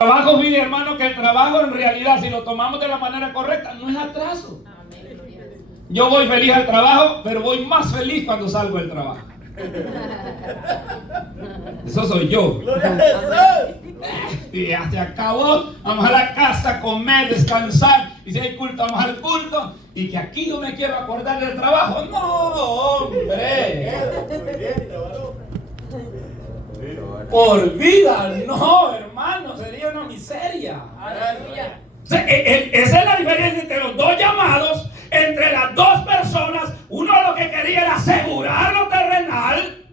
Trabajo, mi hermano, que el trabajo en realidad, si lo tomamos de la manera correcta, no es atraso. Yo voy feliz al trabajo, pero voy más feliz cuando salgo del trabajo. Eso soy yo. Y ya se acabó. Vamos a la casa a comer, descansar. Y si hay culto, vamos al culto. Y que aquí no me quiero acordar del trabajo. No, hombre. Por vida, no, hermano, sería una miseria. Aleluya. Esa es la diferencia entre los dos llamados, entre las dos personas. Uno lo que quería era asegurar lo terrenal.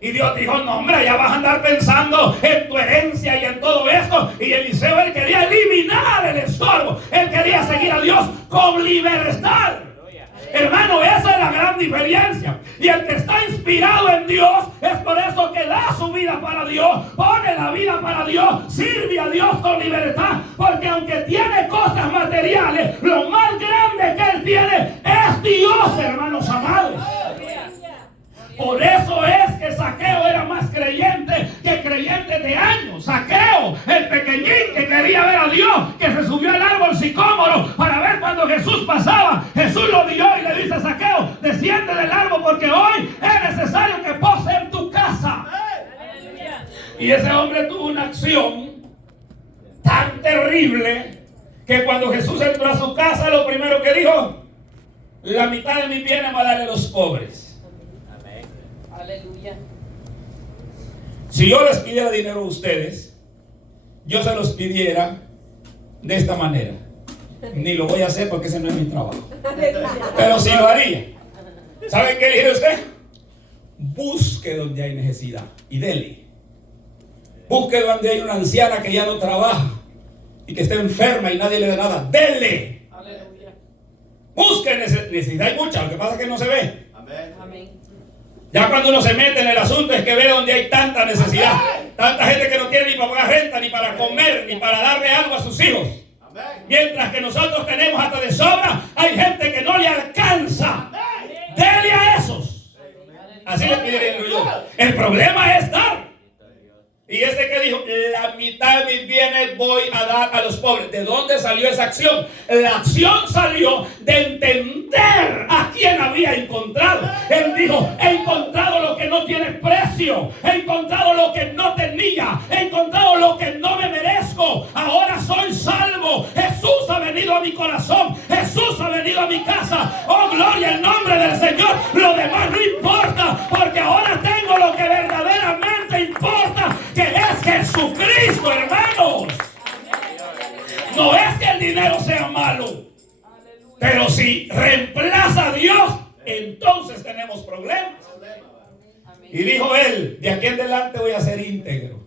Y Dios dijo, no, hombre, ya vas a andar pensando en tu herencia y en todo esto. Y Eliseo, él quería eliminar el estorbo. Él quería seguir a Dios con libertad. Hermano, esa es la gran diferencia. Y el que está inspirado en Dios, es por eso que da su vida para Dios, pone la vida para Dios, sirve a Dios con libertad. Porque aunque tiene cosas materiales, lo más grande que él tiene es Dios, hermanos amados. Por eso es que Zaqueo era más creyente que creyente de años. Zaqueo, el pequeñín que quería ver a Dios, que se subió al árbol sicómoro para ver cuando Jesús pasaba. Jesús lo vio y le dice a Zaqueo, desciende del árbol porque hoy es necesario que pose en tu casa. Y ese hombre tuvo una acción tan terrible que cuando Jesús entró a su casa, lo primero que dijo, la mitad de mis bienes va a darle a los pobres. Aleluya. Si yo les pidiera dinero a ustedes, yo se los pidiera de esta manera. Ni lo voy a hacer porque ese no es mi trabajo. Pero sí lo haría. ¿Saben qué dice usted? Busque donde hay necesidad y dele. Busque donde hay una anciana que ya no trabaja y que está enferma y nadie le da nada. Dele. Busque necesidad. Hay mucha, lo que pasa es que no se ve. Amén. Ya cuando uno se mete en el asunto es que ve donde hay tanta necesidad, tanta gente que no tiene ni para pagar renta, ni para comer, ni para darle algo a sus hijos. Mientras que nosotros tenemos hasta de sobra, hay gente que no le alcanza. Dele a esos. Así le pediría yo. El problema es dar. Y ese que dijo, la mitad de mis bienes voy a dar a los pobres. ¿De dónde salió esa acción? La acción salió de entender a quién había encontrado. Él dijo, he encontrado lo que no tiene precio. He encontrado lo que no tenía. He encontrado lo que no me merezco. Ahora soy salvo. Jesús ha venido a mi corazón. Jesús ha venido a mi casa. Oh, gloria al nombre del Señor. Lo demás no importa, porque ahora tengo lo que verdaderamente importa, que es Jesucristo, hermanos. No es que el dinero sea malo, pero si reemplaza a Dios, entonces tenemos problemas. Y dijo él, de aquí en adelante voy a ser íntegro.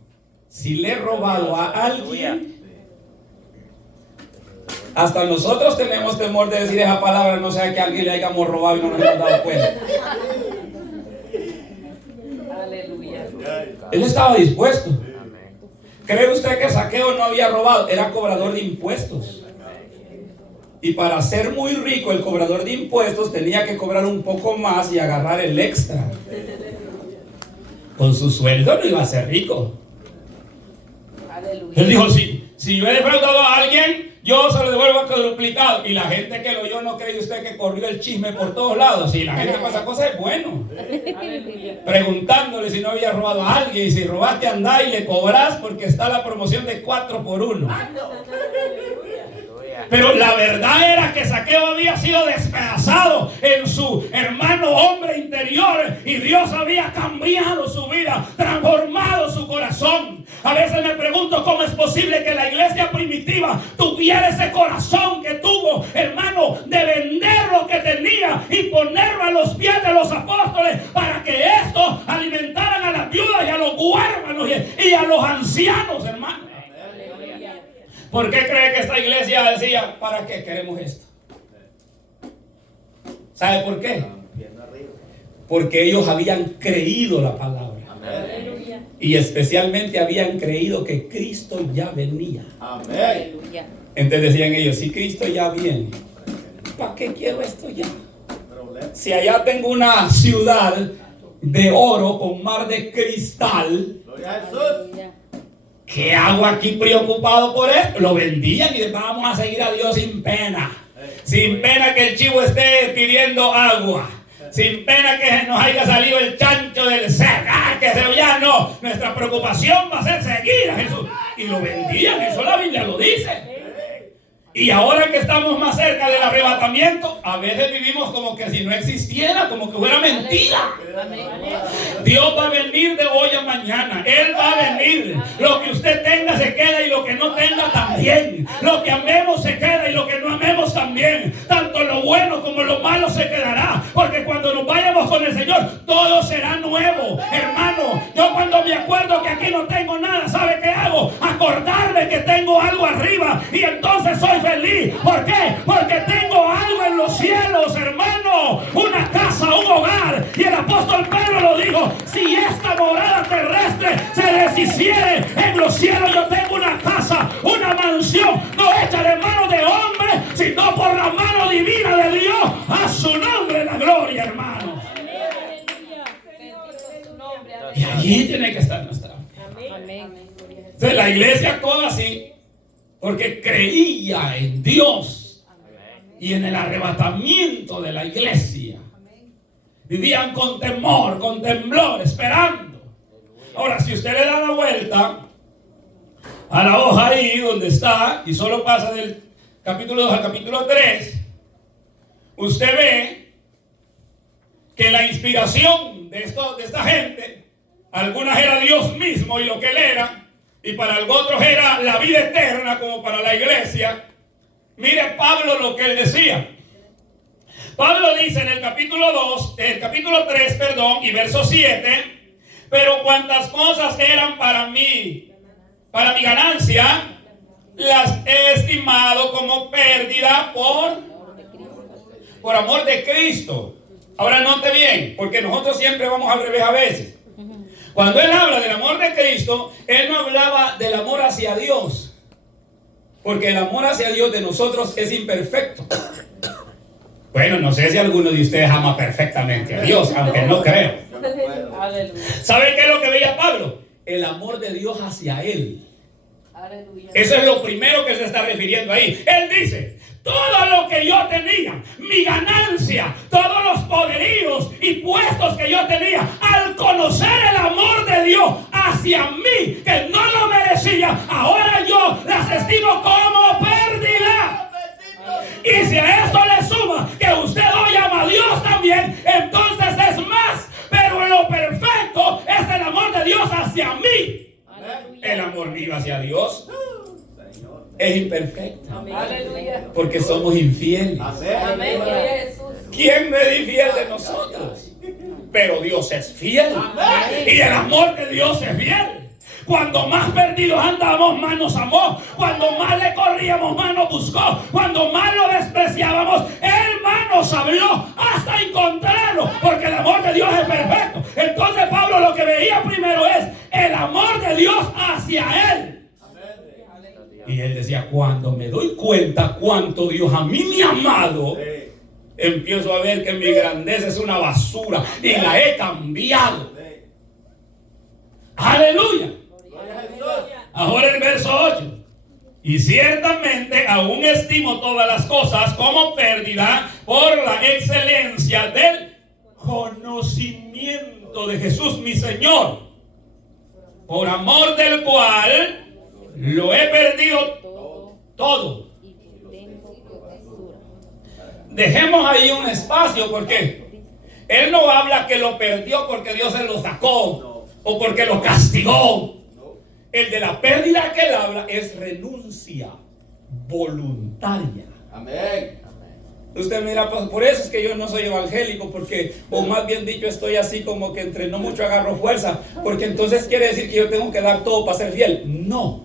Si le he robado a alguien, hasta nosotros tenemos temor de decir esa palabra, no sea que a alguien le hayamos robado y no nos hemos dado cuenta. Aleluya. Él estaba dispuesto. ¿Cree usted que Zaqueo no había robado? Era cobrador de impuestos. Y para ser muy rico, el cobrador de impuestos tenía que cobrar un poco más y agarrar el extra. Con su sueldo no iba a ser rico. Aleluya. Él dijo, si yo he defraudado a alguien, yo se lo devuelvo cuadruplicado. Y la gente que lo oyó, ¿no cree usted que corrió el chisme por todos lados? Si la gente pasa cosas, es bueno. Aleluya. Preguntándole si no había robado a alguien. Y si robaste, andá y le cobras porque está la promoción de 4x1. Pero la verdad era que Zaqueo había sido despedazado en su hermano hombre interior. Y Dios había cambiado su vida, transformado su corazón. A veces me pregunto cómo es posible que la iglesia primitiva tuviera ese corazón que tuvo, hermano, de vender lo que tenía y ponerlo a los pies de los apóstoles para que estos alimentaran a las viudas y a los huérfanos y a los ancianos, hermano. ¿Por qué cree que esta iglesia decía, ¿para qué queremos esto? ¿Sabe por qué? Porque ellos habían creído la palabra. Y especialmente habían creído que Cristo ya venía. Entonces decían ellos, si Cristo ya viene, ¿para qué quiero esto ya? Si allá tengo una ciudad de oro con mar de cristal, ¿qué hago aquí preocupado por esto? Lo vendían y vamos a seguir a Dios sin pena. Sin pena que el chivo esté pidiendo agua. Sin pena que nos haya salido el chancho del cerco. Que se ya no. Nuestra preocupación va a ser seguir a Jesús. Y lo vendían, eso la Biblia lo dice. Y ahora que estamos más cerca del arrebatamiento, a veces vivimos como que si no existiera, como que fuera mentira. Dios va a venir de hoy a mañana. Él va a venir. Lo que usted tenga se queda y lo que no tenga también. Lo que amemos se queda y lo que no amemos también. Tanto lo bueno como lo malo se quedará. Porque cuando nos vayamos con el Señor, todo será nuevo. Hermano, yo cuando me acuerdo que aquí no tengo nada, ¿sabe qué hago? Acordarme que tengo algo arriba y entonces soy feliz. ¿Por qué? Porque tengo algo en los cielos, hermano. Una casa, un hogar. Y el apóstol Pedro lo dijo: si esta morada terrestre se deshiciere, en los cielos yo tengo una casa, una mansión, no hecha de mano de hombre, sino por la mano divina de Dios. A su nombre la gloria, hermano. Y allí tiene que estar nuestra. Entonces la iglesia actuaba así porque creía en Dios y en el arrebatamiento de la iglesia. Vivían con temor, con temblor, esperando. Ahora, si usted le da la vuelta a la hoja ahí donde está y solo pasa del capítulo 2 al capítulo 3, usted ve que la inspiración de esta gente, algunas era Dios mismo y lo que él era, y para otros era la vida eterna como para la iglesia. Mire Pablo lo que él decía. Pablo dice en el capítulo 3, y verso 7, pero cuantas cosas eran para mi ganancia, las he estimado como pérdida por amor de Cristo. Ahora note bien, porque nosotros siempre vamos al revés a veces. Cuando él habla del amor de Cristo, él no hablaba del amor hacia Dios, porque el amor hacia Dios de nosotros es imperfecto. Bueno, no sé si alguno de ustedes ama perfectamente a Dios, aunque no creo. ¿Saben qué es lo que veía Pablo? El amor de Dios hacia él. Eso es lo primero que se está refiriendo ahí. Él dice: todo lo que yo tenía, mi ganancia, todos los poderíos y puestos que yo tenía, al conocer el amor de Dios hacia mí, que no lo merecía, ahora yo las estimo como pérdida. Y si a esto le suma que usted hoy ama a Dios también, entonces es más. Pero en lo perfecto es el amor de Dios hacia mí. El amor mío hacia Dios es imperfecto. Porque somos infieles. ¿Quién me es infiel de nosotros? Pero Dios es fiel. Y el amor de Dios es fiel. Cuando más perdidos andábamos, más nos amó. Cuando más le corríamos, más nos buscó. Cuando más lo despreciábamos, Él más nos habló hasta encontrarlo. Porque el amor de Dios es perfecto. Entonces Pablo lo que veía primero es el amor de Dios hacia Él. Y él decía: cuando me doy cuenta cuánto Dios a mí me ha amado, empiezo a ver que mi grandeza es una basura y la he cambiado. Aleluya. Ahora el verso 8. Y ciertamente aún estimo todas las cosas como pérdida por la excelencia del conocimiento de Jesús mi Señor, por amor del cual lo he perdido todo. Dejemos ahí un espacio, porque él no habla que lo perdió porque Dios se lo sacó o porque lo castigó. El de la pérdida que él habla es renuncia voluntaria. Amén. Usted mira, pues por eso es que yo no soy evangélico, porque, o más bien dicho, estoy así como que entre no mucho agarro fuerza, porque entonces quiere decir que yo tengo que dar todo para ser fiel. No.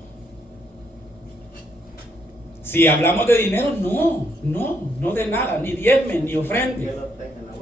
Si hablamos de dinero, no de nada, ni diezme, ni ofrende.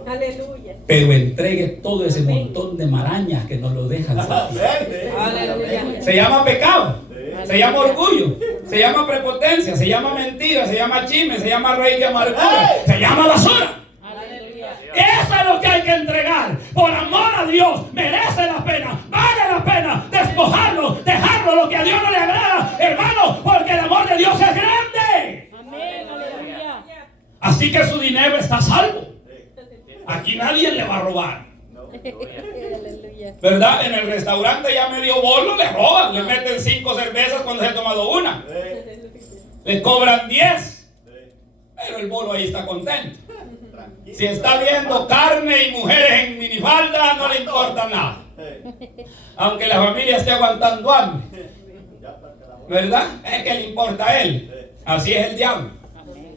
Aleluya. Pero entregue todo ese montón de marañas que nos lo dejan. Aleluya. Se llama pecado, se llama orgullo, se llama prepotencia, se llama mentira, se llama chisme, se llama raíz de amargura, se llama basura. Aleluya. Eso es lo que hay que entregar. Por amor a Dios, merece la pena, vale la pena despojarlo, dejarlo lo que a Dios no le agrada, hermano, porque el amor de Dios es grande. Amén, aleluya. Así que su dinero está a salvo. Aquí nadie le va a robar. Aleluya. ¿Verdad? En el restaurante ya medio bolo le roban, le meten 5 cervezas cuando se ha tomado una. Le cobran 10. Pero el bolo ahí está contento. Si está viendo carne y mujeres en minifalda, no le importa nada. Aunque la familia esté aguantando hambre. ¿Verdad? Es que le importa a él. Así es el diablo.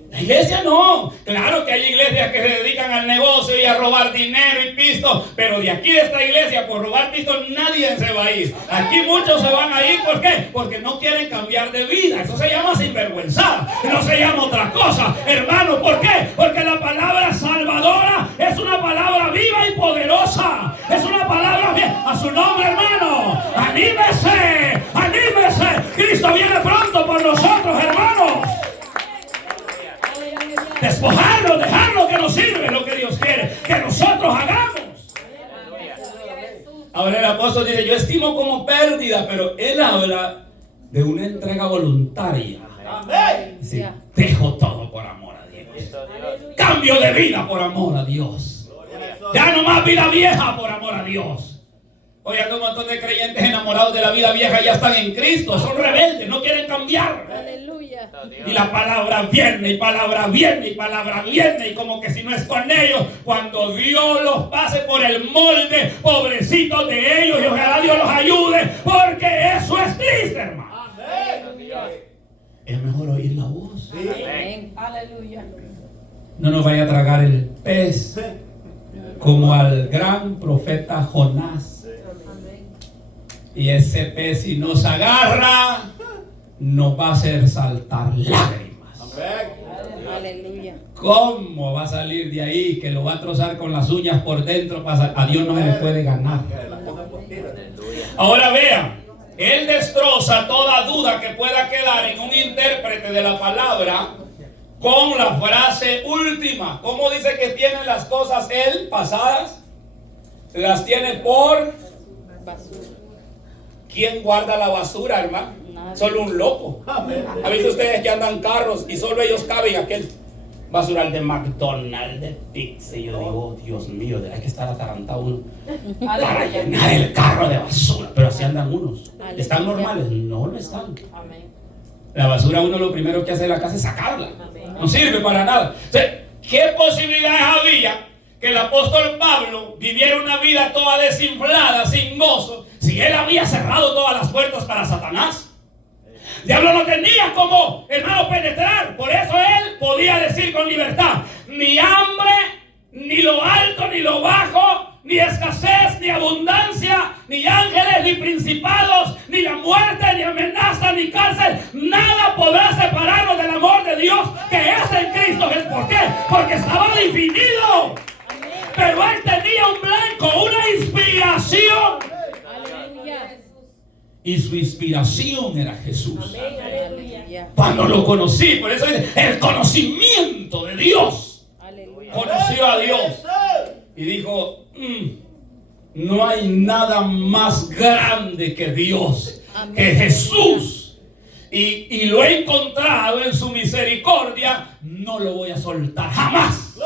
La iglesia no. Claro que hay iglesias que se dedican al negocio y a robar dinero y pisto, pero de aquí de esta iglesia por robar pisto nadie se va a ir. Aquí muchos se van a ir. ¿Por qué? Porque no quieren cambiar de vida. Eso se llama sinvergüenza, no se llama otra cosa, hermano. ¿Por qué? Porque la palabra salvadora es una palabra viva y poderosa. Es una palabra viva. A su nombre, hermano. Anímese, anímese. Cristo viene pronto por nosotros, hermanos. Despojarlo, dejarlo que nos sirve lo que Dios quiere que nosotros hagamos. Ahora el apóstol dice: yo estimo como pérdida, pero él habla de una entrega voluntaria. Es decir, dejo todo por amor a Dios. Cambio de vida por amor a Dios. Ya no más vida vieja por amor a Dios. Hoy hay un montón de creyentes enamorados de la vida vieja, ya están en Cristo, son rebeldes, no quieren cambiar. Aleluya. Y la palabra viene, y palabra viene, y palabra viene, y como que si no es con ellos, cuando Dios los pase por el molde, pobrecitos de ellos, y ojalá Dios los ayude, porque eso es triste, hermano. Es mejor oír la voz. Amén. Aleluya. No nos vaya a tragar el pez como al gran profeta Jonás. Y ese pez, si nos agarra, nos va a hacer saltar lágrimas. Aleluya. ¿Cómo va a salir de ahí? Que lo va a trozar con las uñas por dentro. A Dios no se le puede ganar. Ahora vean, Él destroza toda duda que pueda quedar en un intérprete de la palabra con la frase última. ¿Cómo dice que tienen las cosas Él pasadas? Las tiene por Basura. ¿Quién guarda la basura, hermano? Nadie. Solo un loco. ¿Han visto ustedes que andan carros y solo ellos caben aquel basural de McDonald's, de Pizza? Y yo digo, Dios mío, hay que estar atarantado uno para llenar el carro de basura. Pero así andan unos. ¿Están normales? No lo están. Amén. La basura, uno lo primero que hace en la casa es sacarla. No sirve para nada. O sea, ¿qué posibilidades había que el apóstol Pablo viviera una vida toda desinflada, sin gozo, si él había cerrado todas las puertas para Satanás? El diablo no tenía como, hermano, penetrar. Por eso él podía decir con libertad: ni hambre, ni lo alto, ni lo bajo, ni escasez, ni abundancia, ni ángeles, ni principados, ni la muerte, ni amenaza, ni cárcel, nada podrá separarnos del amor de Dios que es en Cristo Jesús. ¿Por qué? Porque estaba definido. Pero él tenía un blanco, una inspiración. Aleluya. Y su inspiración era Jesús. Aleluya. Cuando lo conocí, por eso dice, el conocimiento de Dios. Aleluya. Conoció a Dios y dijo: no hay nada más grande que Dios, que Jesús. Y lo he encontrado en su misericordia, no lo voy a soltar jamás.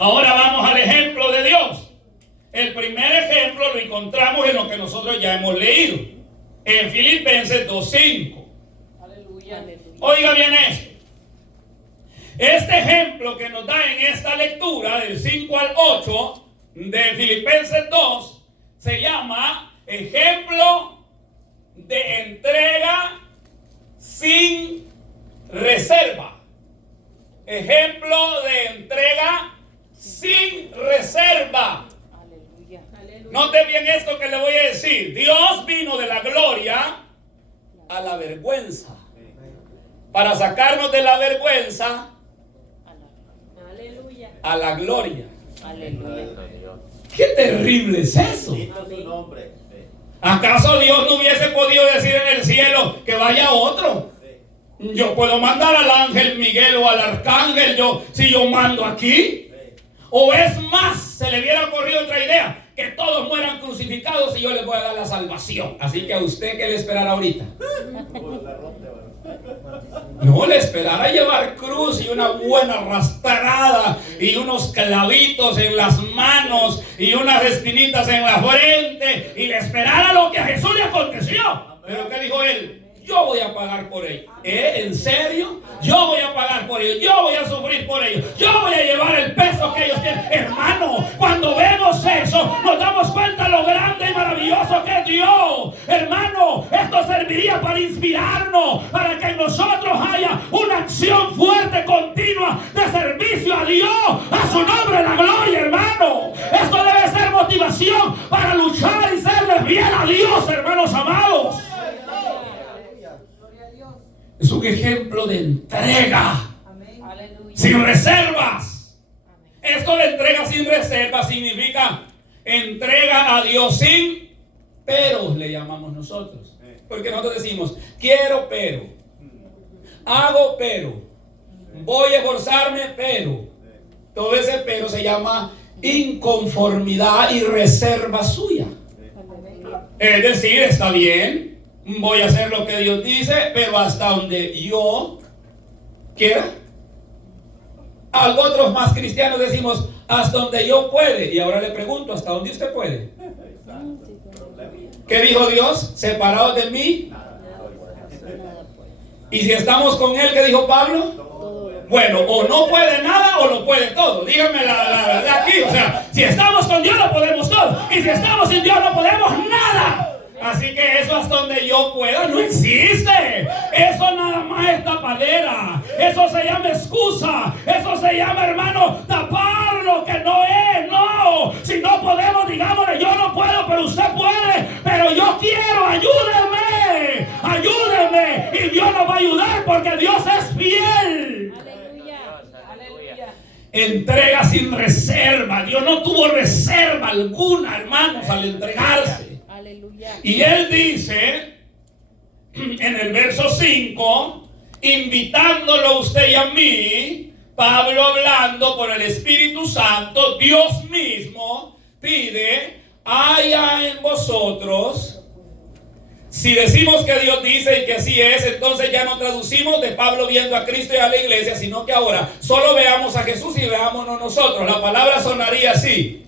Ahora vamos al ejemplo de Dios. El primer ejemplo lo encontramos en lo que nosotros ya hemos leído, en Filipenses 2:5. Aleluya. Oiga bien esto. Este ejemplo que nos da en esta lectura del 5 al 8 de Filipenses 2 se llama ejemplo de entrega sin reserva. Ejemplo de entrega sin reserva. Aleluya. Note bien esto que le voy a decir. Dios vino de la gloria a la vergüenza para sacarnos de la vergüenza Aleluya. a la gloria. Aleluya. ¡Qué terrible es eso! ¿Acaso Dios no hubiese podido decir en el cielo que vaya otro? Yo puedo mandar al ángel Miguel o al arcángel, si yo mando aquí. O es más, se le hubiera ocurrido otra idea, que todos mueran crucificados y yo les voy a dar la salvación. Así que a usted, ¿qué le esperará ahorita? No, le esperará llevar cruz y una buena arrastrada y unos clavitos en las manos y unas espinitas en la frente, y le esperará lo que a Jesús le aconteció. Pero ¿qué dijo él? Yo voy a pagar por ello. ¿En serio? Yo voy a pagar por ello. Yo voy a sufrir por ello. Yo voy a llevar el peso que ellos tienen. Hermano, cuando vemos eso, nos damos cuenta lo grande y maravilloso que es Dios. Hermano, esto serviría para inspirarnos, para que en nosotros haya una acción fuerte, continua, de servicio a Dios, a su nombre la gloria, hermano. Esto debe ser motivación para luchar y serle fiel a Dios, hermanos amados. Es un ejemplo de entrega. Amén. Sin reservas. Amén. Esto de entrega sin reservas significa entrega a Dios sin peros, le llamamos nosotros. Porque nosotros decimos, quiero pero, hago pero, voy a esforzarme pero. Todo ese pero se llama inconformidad y reserva suya. Es decir, está bien, voy a hacer lo que Dios dice, pero hasta donde yo quiera. Algo otros más cristianos decimos, hasta donde yo puede. Y ahora le pregunto, ¿hasta dónde usted puede? ¿Qué dijo Dios? Separados de mí. Y si estamos con Él, ¿qué dijo Pablo? Bueno, o no puede nada o lo puede todo. Díganme la verdad aquí. O sea, si estamos con Dios lo podemos todo. Y si estamos sin Dios no podemos nada. Así que eso hasta donde yo pueda no existe. Eso nada más es tapadera. Eso se llama excusa. Eso se llama, hermano, tapar lo que no es. No, si no podemos, digámosle, yo no puedo, pero usted puede. Pero yo quiero, ayúdeme. Ayúdeme. Y Dios nos va a ayudar porque Dios es fiel. Aleluya. Aleluya. Entrega sin reserva. Dios no tuvo reserva alguna, hermanos, al entregarse. Y Él dice en el verso 5, invitándolo a usted y a mí, Pablo hablando por el Espíritu Santo, Dios mismo pide, haya en vosotros. Si decimos que Dios dice y que así es, entonces ya no traducimos de Pablo viendo a Cristo y a la iglesia, sino que ahora solo veamos a Jesús y veámonos nosotros. La palabra sonaría así: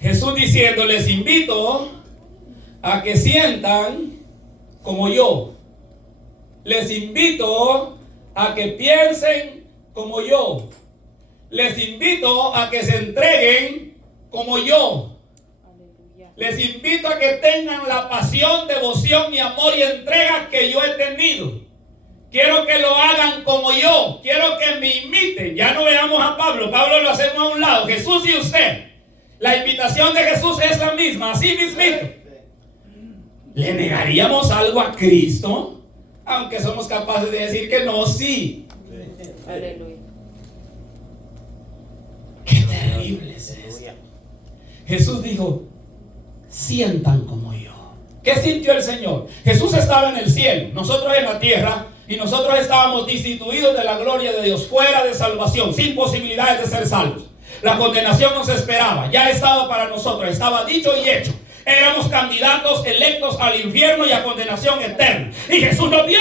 Jesús diciendo, les invito a que sientan como yo. Les invito a que piensen como yo. Les invito a que se entreguen como yo. Les invito a que tengan la pasión, devoción y amor y entrega que yo he tenido. Quiero que lo hagan como yo. Quiero que me imiten. Ya no veamos a Pablo. Pablo lo hacemos a un lado. Jesús y usted. La invitación de Jesús es la misma. Así mismito. ¿Le negaríamos algo a Cristo? Aunque somos capaces de decir que no, sí. Aleluya. Qué terrible es eso. Jesús dijo, sientan como yo. ¿Qué sintió el Señor? Jesús estaba en el cielo, nosotros en la tierra, y nosotros estábamos destituidos de la gloria de Dios, fuera de salvación, sin posibilidades de ser salvos. La condenación nos esperaba, ya estaba para nosotros, estaba dicho y hecho. Éramos candidatos electos al infierno y a condenación eterna. Y Jesús nos vio.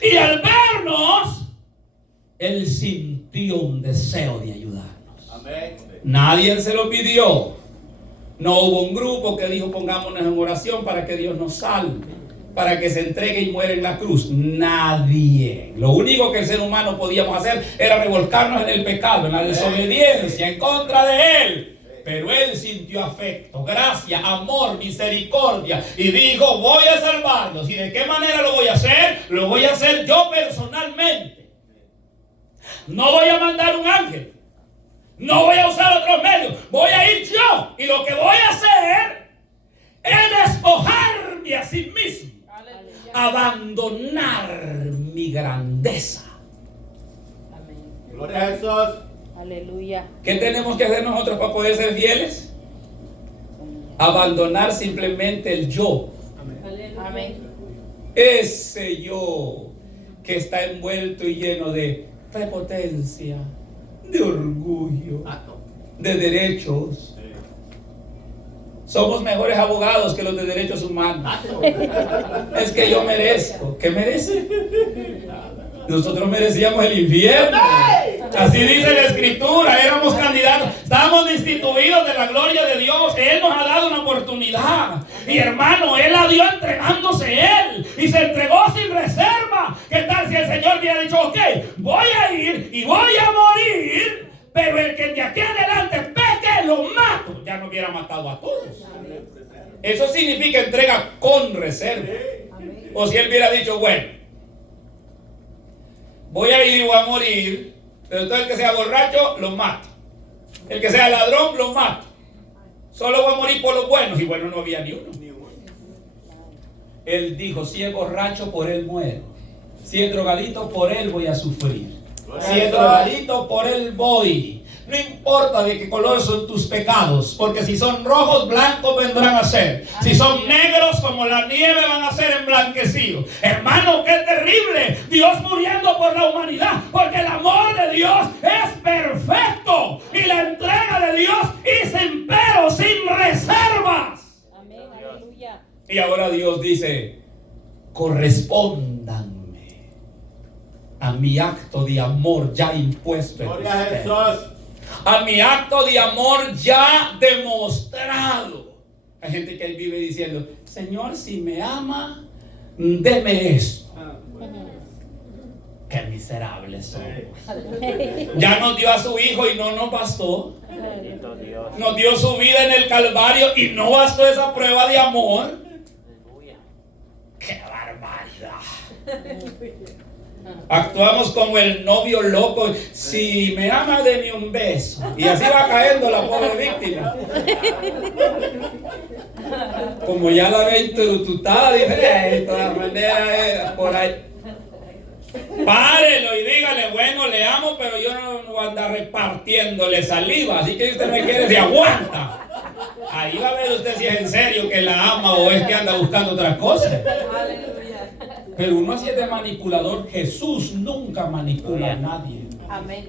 Y al vernos, Él sintió un deseo de ayudarnos. Amén. Nadie se lo pidió. No hubo un grupo que dijo, pongámonos en oración para que Dios nos salve, para que se entregue y muera en la cruz. Nadie. Lo único que el ser humano podíamos hacer era revolcarnos en el pecado, en la desobediencia, en contra de Él. Pero Él sintió afecto, gracia, amor, misericordia y dijo, voy a salvarlos. ¿Y de qué manera lo voy a hacer? Lo voy a hacer yo personalmente. No voy a mandar un ángel. No voy a usar otros medios. Voy a ir yo. Y lo que voy a hacer es despojarme a sí mismo. Aleluya. Abandonar mi grandeza. Amén. Gloria a Jesús. Aleluya. ¿Qué tenemos que hacer nosotros para poder ser fieles? Abandonar simplemente el yo. Amén. Ese yo que está envuelto y lleno de prepotencia, de orgullo, de derechos. Somos mejores abogados que los de derechos humanos. Es que yo merezco. ¿Qué merece? Nosotros merecíamos el infierno. Así dice la Escritura. Éramos candidatos. Estábamos destituidos de la gloria de Dios. Él nos ha dado una oportunidad. Y hermano, Él la dio entregándose Él. Y se entregó sin reserva. ¿Qué tal si el Señor hubiera dicho, ok, voy a ir y voy a morir, pero el que de aquí adelante peque, lo mato? Ya no hubiera matado a todos. Eso significa entrega con reserva. O si Él hubiera dicho, bueno, voy a ir y voy a morir, pero todo el que sea borracho, lo mato. El que sea ladrón, lo mato. Solo voy a morir por los buenos. Y bueno, no había ni uno. Él dijo, si es borracho, por él muero. Si es drogadito, por él voy a sufrir. Si es drogadito, por él voy. No importa de qué color son tus pecados, porque si son rojos, blancos vendrán a ser. Si son negros, como la nieve, van a ser emblanquecidos. Hermano, qué terrible. Dios muriendo por la humanidad, porque el amor de Dios es perfecto. Y la entrega de Dios es sin pero, sin reservas. Amén, aleluya. Y ahora Dios dice, correspóndanme a mi acto de amor ya impuesto en ustedes. A mi acto de amor ya demostrado. Hay gente que vive diciendo, Señor, si me ama, deme esto. Qué miserables somos. Ya nos dio a su hijo y no nos bastó. Nos dio su vida en el Calvario y no bastó esa prueba de amor. ¡Qué barbaridad! Actuamos como el novio loco. Si me ama, deme un beso. Y así va cayendo la pobre víctima. Como ya la ven tutada, dice, de todas maneras, por ahí. Párelo y dígale, bueno, le amo, pero yo no voy a andar repartiéndole saliva. Así que si usted me quiere, se aguanta. Ahí va a ver usted si es en serio que la ama o es que anda buscando otra cosa. Pero uno así es de manipulador. Jesús nunca manipula a nadie. Amén.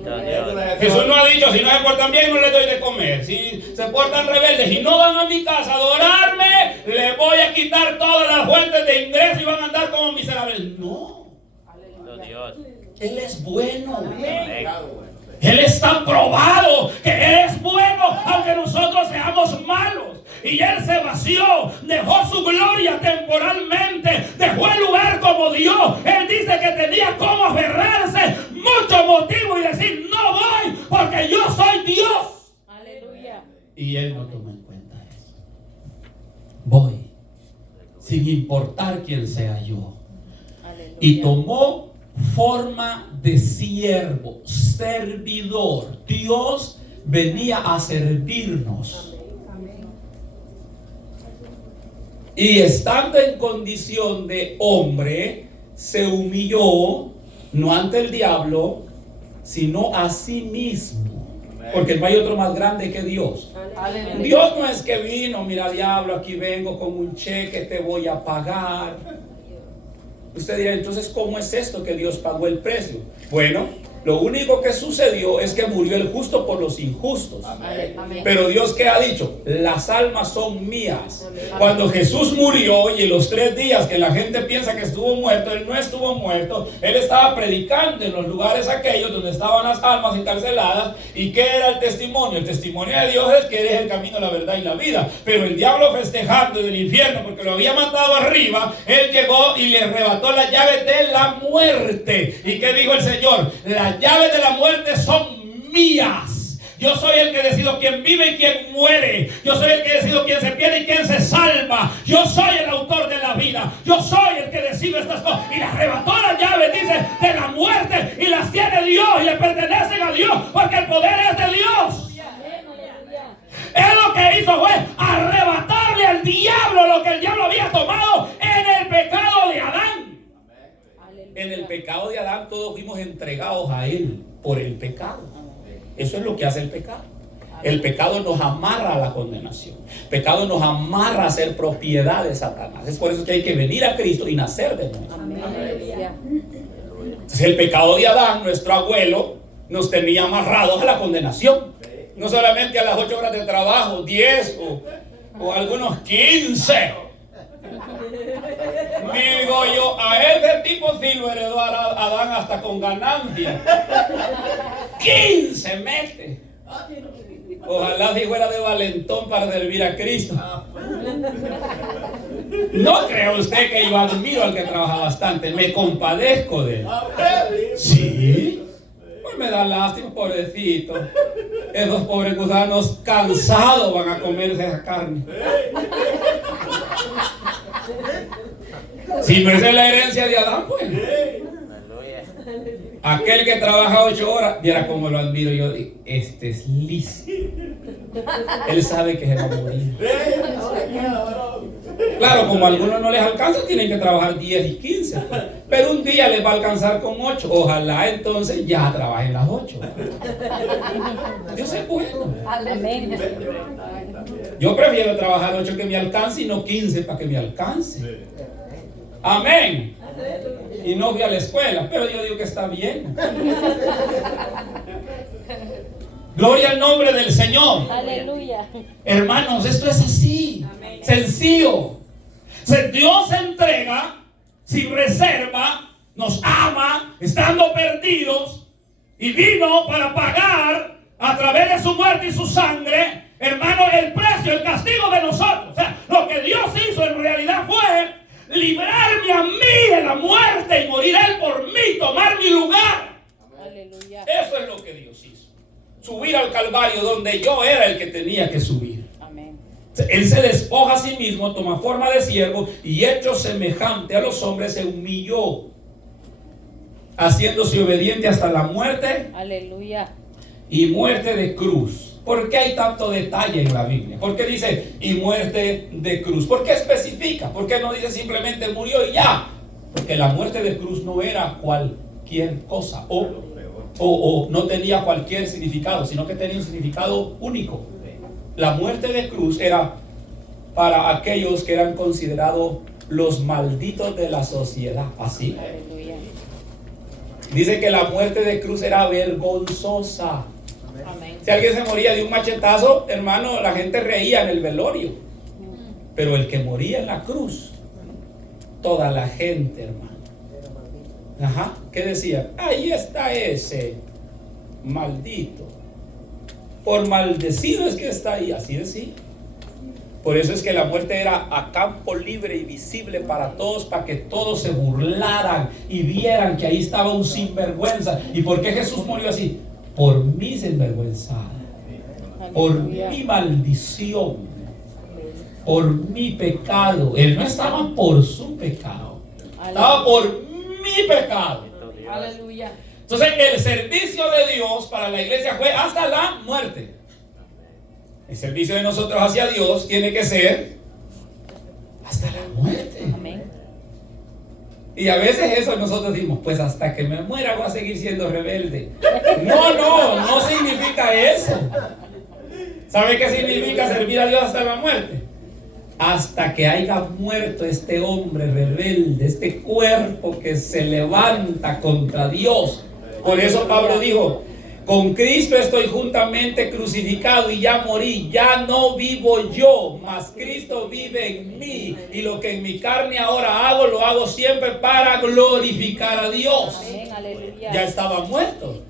Jesús no ha dicho, si no se portan bien, no les doy de comer. Si se portan rebeldes y no van a mi casa a adorarme, les voy a quitar todas las fuentes de ingreso y van a andar como miserables. No. Él es bueno. Amén. Él está probado que Él es bueno, aunque nosotros seamos malos. Y Él se vació, dejó su gloria temporalmente, dejó el lugar como Dios. Él dice que tenía como aferrarse, mucho motivo y decir, no voy porque yo soy Dios. Aleluya. Y Él no toma en cuenta eso. Voy, sin importar quién sea yo. Aleluya. Y tomó forma de siervo, servidor. Dios venía a servirnos. Y estando en condición de hombre, se humilló, no ante el diablo, sino a sí mismo. Porque no hay otro más grande que Dios. Aleluya. Dios no es que vino, mira diablo, aquí vengo con un cheque, te voy a pagar. Usted dirá, entonces, ¿cómo es esto que Dios pagó el precio? Bueno, lo único que sucedió es que murió el justo por los injustos. Amén. Pero Dios, ¿qué ha dicho? Las almas son mías. Cuando Jesús murió y en los 3 días que la gente piensa que estuvo muerto, Él no estuvo muerto. Él estaba predicando en los lugares aquellos donde estaban las almas encarceladas. ¿Y qué era el testimonio? El testimonio de Dios es que Él es el camino, la verdad y la vida. Pero el diablo, festejando del infierno porque lo había matado arriba, Él llegó y le arrebató las llaves de la muerte. ¿Y qué dijo el Señor? Las llaves de la muerte son mías. Yo soy el que decido quién vive y quién muere. Yo soy el que decido quién se pierde y quién se salva. Yo soy el autor de la vida. Yo soy el que decido estas cosas. Y le arrebató las llaves, dice, de la muerte. Y las tiene Dios y le pertenecen a Dios. Porque el poder es de Dios. Él lo que hizo fue arrebatarle al diablo lo que el diablo había tomado en el pecado de Adán. En el pecado de Adán todos fuimos entregados a Él por el pecado. Eso es lo que hace el pecado. El pecado nos amarra a la condenación. El pecado nos amarra a ser propiedad de Satanás. Es por eso que hay que venir a Cristo y nacer de nuevo. Amén. Entonces el pecado de Adán, nuestro abuelo, nos tenía amarrados a la condenación. No solamente a las 8 horas de trabajo, 10 o algunos 15. Digo yo, a ese tipo sí lo heredó Adán hasta con ganancia. 15 meses. Ojalá si fuera de valentón para servir a Cristo. No crea usted que yo admiro al que trabaja bastante. Me compadezco de él. Sí. Pues me da lástima, pobrecito. Esos pobres gusanos cansados van a comerse esa carne. Si no, esa es la herencia de Adán, pues. Aquel que trabaja 8 horas, viera cómo lo admiro. Yo digo, este es listo. Él sabe que se va a morir. Claro, como a algunos no les alcanza, tienen que trabajar 10 y 15. Pero un día les va a alcanzar con 8. Ojalá entonces ya trabajen las 8. Dios es bueno. Amén. Yo prefiero trabajar 8 que me alcance y no 15 para que me alcance. Amén. Y no fui a la escuela, pero yo digo que está bien. Gloria al nombre del Señor. Aleluya. Hermanos, esto es así. Amén. Sencillo. Dios se entrega sin reserva, nos ama estando perdidos y vino para pagar a través de su muerte y su sangre, hermano, el precio, el castigo de nosotros. O sea, lo que Dios hizo en realidad fue librarme a mí de la muerte y morir Él por mí, tomar mi lugar. Aleluya. Eso es lo que Dios hizo. Subir al Calvario donde yo era el que tenía que subir. Amén. Él se despoja a sí mismo, toma forma de siervo y hecho semejante a los hombres se humilló, haciéndose obediente hasta la muerte. Aleluya. Y muerte de cruz. ¿Por qué hay tanto detalle en la Biblia? ¿Por qué dice y muerte de cruz? ¿Por qué especifica? ¿Por qué no dice simplemente murió y ya? Porque la muerte de cruz no era cualquier cosa o no tenía cualquier significado, sino que tenía un significado único. La muerte de cruz era para aquellos que eran considerados los malditos de la sociedad. Así. Aleluya. Dice que la muerte de cruz era vergonzosa. Amén. Si alguien se moría de un machetazo, hermano, la gente reía en el velorio. Pero el que moría en la cruz, toda la gente, hermano. Ajá, ¿qué decía? Ahí está ese maldito. Por maldecido es que está ahí, así decía. Por eso es que la muerte era a campo libre y visible para todos, para que todos se burlaran y vieran que ahí estaba un sinvergüenza. ¿Y por qué Jesús murió así? Por mi sinvergüenza, por mi maldición, por mi pecado. Él no estaba por su pecado, estaba por mi pecado. Aleluya. Entonces el servicio de Dios para la iglesia fue hasta la muerte. El servicio de nosotros hacia Dios tiene que ser hasta la muerte. Amén. Y a veces eso nosotros decimos, pues hasta que me muera voy a seguir siendo rebelde. No significa eso. ¿Sabe qué significa servir a Dios hasta la muerte? Hasta que haya muerto este hombre rebelde, este cuerpo que se levanta contra Dios. Por eso Pablo dijo, con Cristo estoy juntamente crucificado y ya morí, ya no vivo yo, mas Cristo vive en mí. Y lo que en mi carne ahora hago, lo hago siempre para glorificar a Dios. Amén. Aleluya. Ya estaba muerto,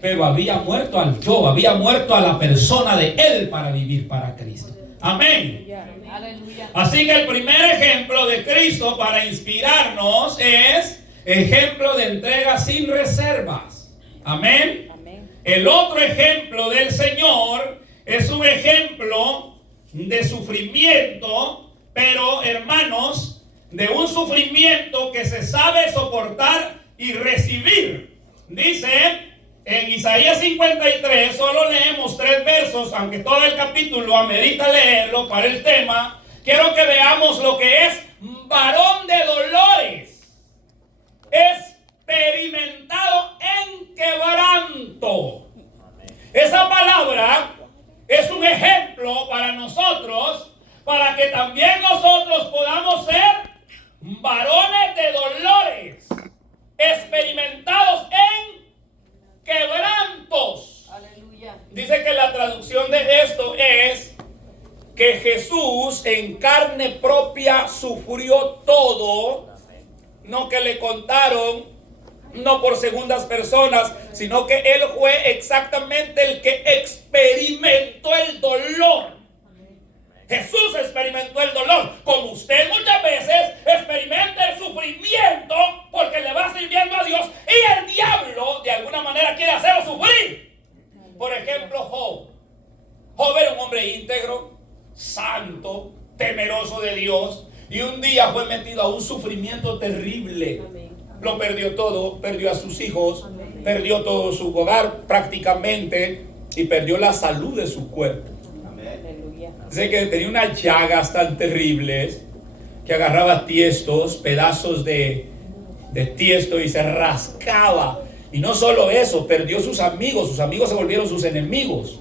pero había muerto al yo, había muerto a la persona de Él para vivir para Cristo. Amén. Aleluya. Así que el primer ejemplo de Cristo para inspirarnos es ejemplo de entrega sin reservas. Amén. Amén. El otro ejemplo del Señor es un ejemplo de sufrimiento, pero hermanos, de un sufrimiento que se sabe soportar y recibir. Dice en Isaías 53, solo leemos 3 versos, aunque todo el capítulo amerita leerlo para el tema. Quiero que veamos lo que es varón de dolores, experimentado en quebranto. Esa palabra es un ejemplo para nosotros, para que también nosotros podamos ser varones de dolores, experimentados en quebranto. que Jesús en carne propia sufrió todo, no que le contaron, no por segundas personas, sino que Él fue exactamente el que experimentó el dolor. Jesús experimentó el dolor, como usted muchas veces experimenta el sufrimiento porque le va sirviendo a Dios y el diablo de alguna manera quiere hacerlo sufrir. Por ejemplo, Job. Job era un hombre íntegro, santo, temeroso de Dios, y un día fue metido a un sufrimiento terrible. Lo perdió todo, perdió a sus hijos, perdió todo su hogar prácticamente y perdió la salud de su cuerpo. Sé que tenía unas llagas tan terribles que agarraba tiestos, pedazos de tiesto y se rascaba. Y no solo eso, perdió sus amigos se volvieron sus enemigos.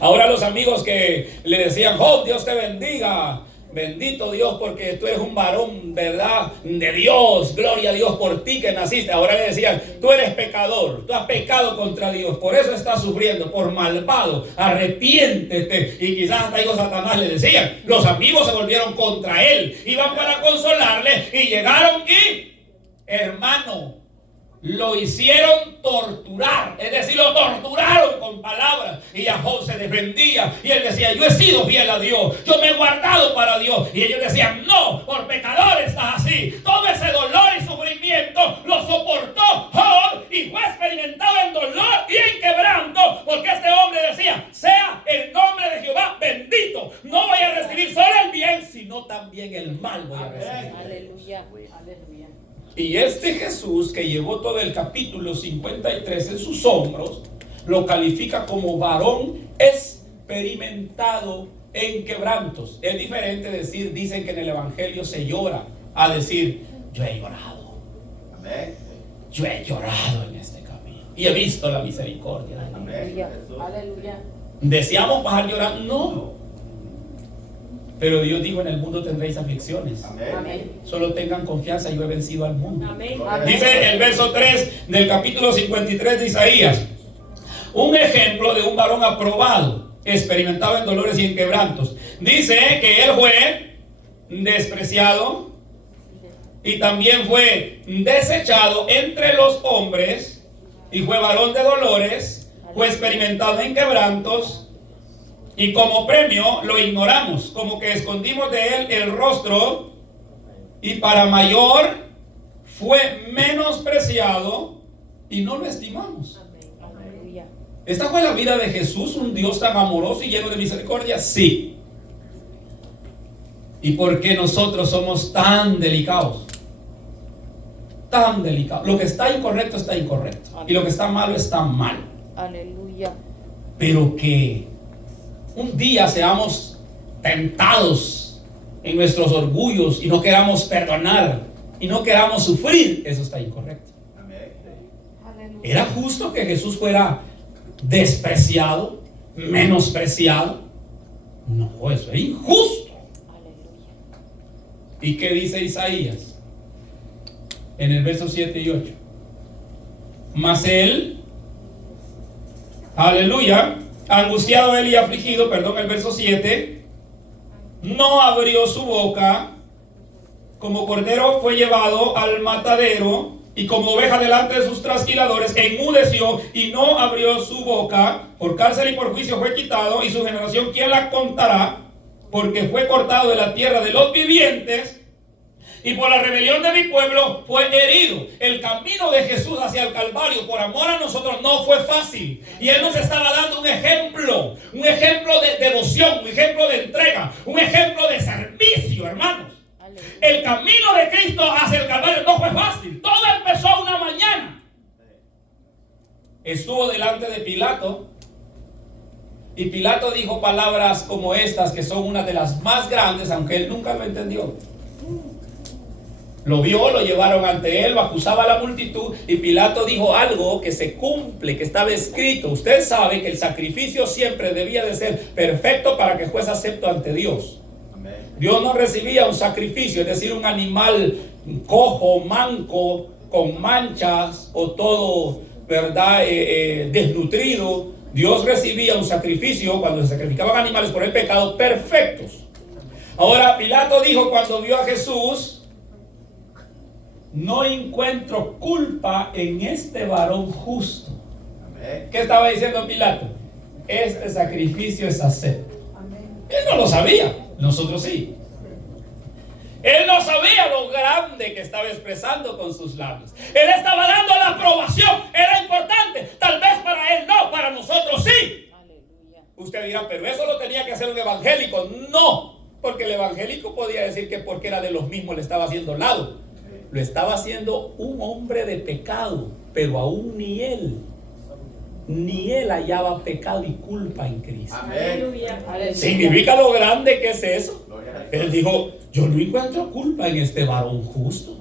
Ahora los amigos que le decían, Job, Dios te bendiga, bendito Dios porque tú eres un varón, ¿verdad? De Dios, gloria a Dios por ti que naciste. Ahora le decían, tú eres pecador, tú has pecado contra Dios, por eso estás sufriendo, por malvado, arrepiéntete. Y quizás hasta hijo Satanás le decían. Los amigos se volvieron contra él, iban para consolarle y llegaron y, hermano, lo hicieron torturar, es decir, lo torturaron con palabras, y a Job se defendía y él decía, yo he sido fiel a Dios, yo me he guardado para Dios, y ellos decían, no, por pecador estás así. Todo ese dolor y sufrimiento lo soportó Job y fue experimentado en dolor y en quebranto, porque este hombre decía, sea el nombre de Jehová bendito, no voy a recibir solo el bien, sino también el mal voy a recibir. Aleluya, aleluya. Y este Jesús que llevó todo el capítulo 53 en sus hombros, lo califica como varón experimentado en quebrantos. Es diferente decir, dicen que en el Evangelio se llora, a decir, yo he llorado. Amén. Yo he llorado en este camino y he visto la misericordia de Dios. Aleluya, aleluya. ¿Deseamos bajar llorando? No. Pero Dios dijo, en el mundo tendréis aflicciones. Amén. Solo tengan confianza, yo he vencido al mundo. Amén. Dice el verso 3 del capítulo 53 de Isaías. Un ejemplo de un varón aprobado, experimentado en dolores y en quebrantos. Dice que él fue despreciado y también fue desechado entre los hombres y fue varón de dolores, fue experimentado en quebrantos. Y como premio lo ignoramos, como que escondimos de él el rostro, y para mayor fue menospreciado y no lo estimamos. ¿Esta fue la vida de Jesús, un Dios tan amoroso y lleno de misericordia? Sí. ¿Y por qué nosotros somos tan delicados? Tan delicados. Lo que está incorrecto está incorrecto. Y lo que está malo está mal. Aleluya. Pero que un día seamos tentados en nuestros orgullos y no queramos perdonar y no queramos sufrir, eso está incorrecto. ¿Era justo que Jesús fuera despreciado, menospreciado? No, eso es injusto. ¿Y qué dice Isaías? En el verso 7 y 8. Mas él, aleluya, angustiado él y afligido, el verso 7, no abrió su boca, como cordero fue llevado al matadero, y como oveja delante de sus trasquiladores, enmudeció y no abrió su boca. Por cárcel y por juicio fue quitado, y su generación, ¿quién la contará? Porque fue cortado de la tierra de los vivientes, y por la rebelión de mi pueblo fue herido. El camino de Jesús hacia el Calvario, por amor a nosotros, no fue fácil. Y Él nos estaba dando un ejemplo de devoción, un ejemplo de entrega, un ejemplo de servicio, hermanos. El camino de Cristo hacia el Calvario no fue fácil. Todo empezó una mañana. Estuvo delante de Pilato, y Pilato dijo palabras como estas, que son una de las más grandes, aunque él nunca lo entendió. Lo vio, lo llevaron ante él, lo acusaba a la multitud, y Pilato dijo algo que se cumple, que estaba escrito. Usted sabe que el sacrificio siempre debía de ser perfecto para que fuese acepto ante Dios. Amén. Dios no recibía un sacrificio, es decir, un animal cojo, manco, con manchas o todo, ¿verdad? Desnutrido. Dios recibía un sacrificio cuando se sacrificaban animales por el pecado perfectos. Ahora Pilato dijo cuando vio a Jesús: no encuentro culpa en este varón justo. ¿Qué estaba diciendo Pilato? Este sacrificio es acepto. Él no lo sabía, nosotros sí. Él no sabía lo grande que estaba expresando con sus labios. Él estaba dando la aprobación. Era importante. Tal vez para él no, para nosotros sí. Aleluya. Usted dirá, pero eso lo tenía que hacer un evangélico. No, porque el evangélico podía decir que porque era de los mismos le estaba haciendo lado. Lo estaba haciendo un hombre de pecado, pero aún ni él hallaba pecado y culpa en Cristo. Aleluya. ¿Significa lo grande que es eso? Él dijo: yo no encuentro culpa en este varón justo.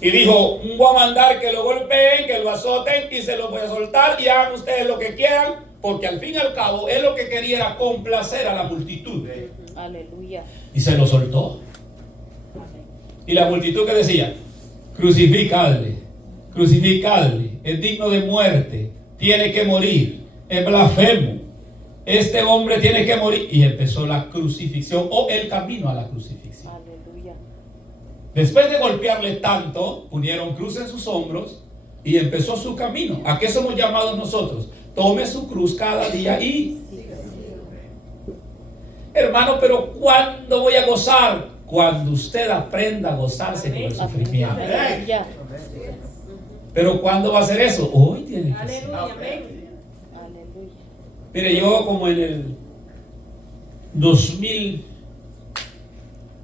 Y dijo: voy a mandar que lo golpeen, que lo azoten y se lo voy a soltar y hagan ustedes lo que quieran, porque al fin y al cabo él lo que quería era complacer a la multitud. Aleluya. Y se lo soltó. Y la multitud que decía: crucificadle, crucificadle, es digno de muerte, tiene que morir, es blasfemo, este hombre tiene que morir. Y empezó la crucifixión, o el camino a la crucifixión. Aleluya. Después de golpearle tanto, unieron cruz en sus hombros y empezó su camino. ¿A qué somos llamados nosotros? Tome su cruz cada día y... Hermano, pero ¿cuándo voy a gozar? Cuando usted aprenda a gozarse con el sufrimiento. Aleluya. Pero ¿cuándo va a hacer eso? Hoy tiene que ser. Aleluya. Mire, yo como en el 2008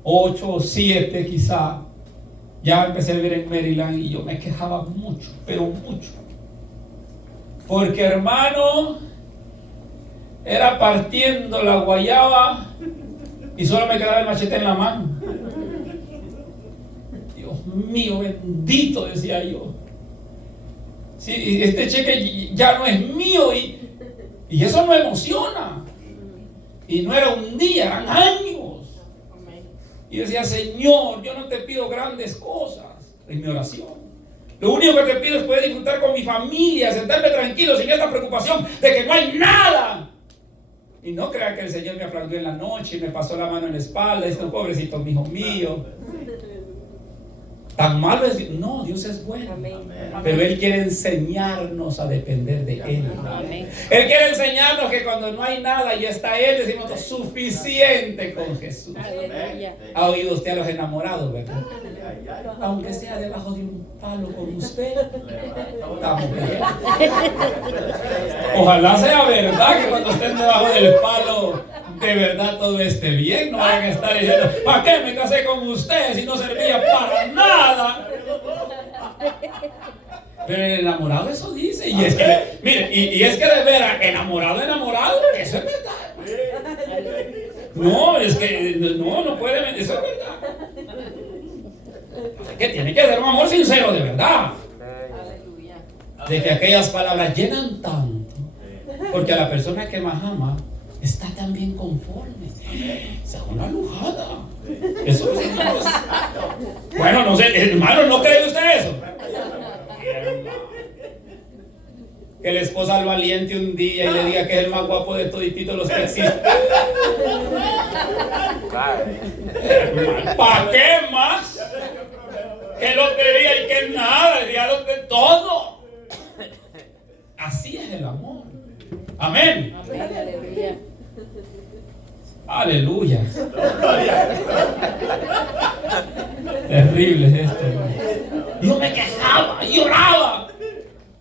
o 2007 quizá, ya empecé a vivir en Maryland y yo me quejaba mucho, pero mucho. Porque, hermano, era partiendo la guayaba y solo me quedaba el machete en la mano. Dios mío, bendito, decía yo. Sí, este cheque ya no es mío y eso no emociona. Y no era un día, eran años. Y decía: Señor, yo no te pido grandes cosas en mi oración. Lo único que te pido es poder disfrutar con mi familia, sentarme tranquilo sin esta preocupación de que no hay nada. Y no crea que el Señor me aplaudió en la noche y me pasó la mano en la espalda y dice: pobrecito hijo mío. Tan malo es. No, Dios es bueno. Amén. Pero Él quiere enseñarnos a depender de Él. Amén. Él quiere enseñarnos que cuando no hay nada y está Él, decimos: suficiente con Jesús. Aleluya. ¿Ha oído usted a los enamorados, verdad? Aunque sea debajo de un palo con usted, estamos bien. Ojalá sea verdad que cuando estén debajo del palo, de verdad todo esté bien. No vayan a estar diciendo: ¿para qué me casé con usted si no servía para nada? Pero el enamorado eso dice. Y es que, mire, y es que de veras, enamorado, eso es verdad. No, es que no puede, eso es verdad. Es que tiene que ser un amor sincero de verdad. De que aquellas palabras llenan tanto. Porque a la persona que más ama está también conforme. Se una lujada. Eso es. Bueno, no sé, hermano, ¿no cree usted eso? Que la esposa lo aliente un día y le diga que es el más guapo de todititos los que existen. ¿Para qué más? Que lotería y que nada, ya lo de todo. Así es el amor. Amén. Aleluya. Aleluya. Terrible es esto. Yo me quejaba, lloraba.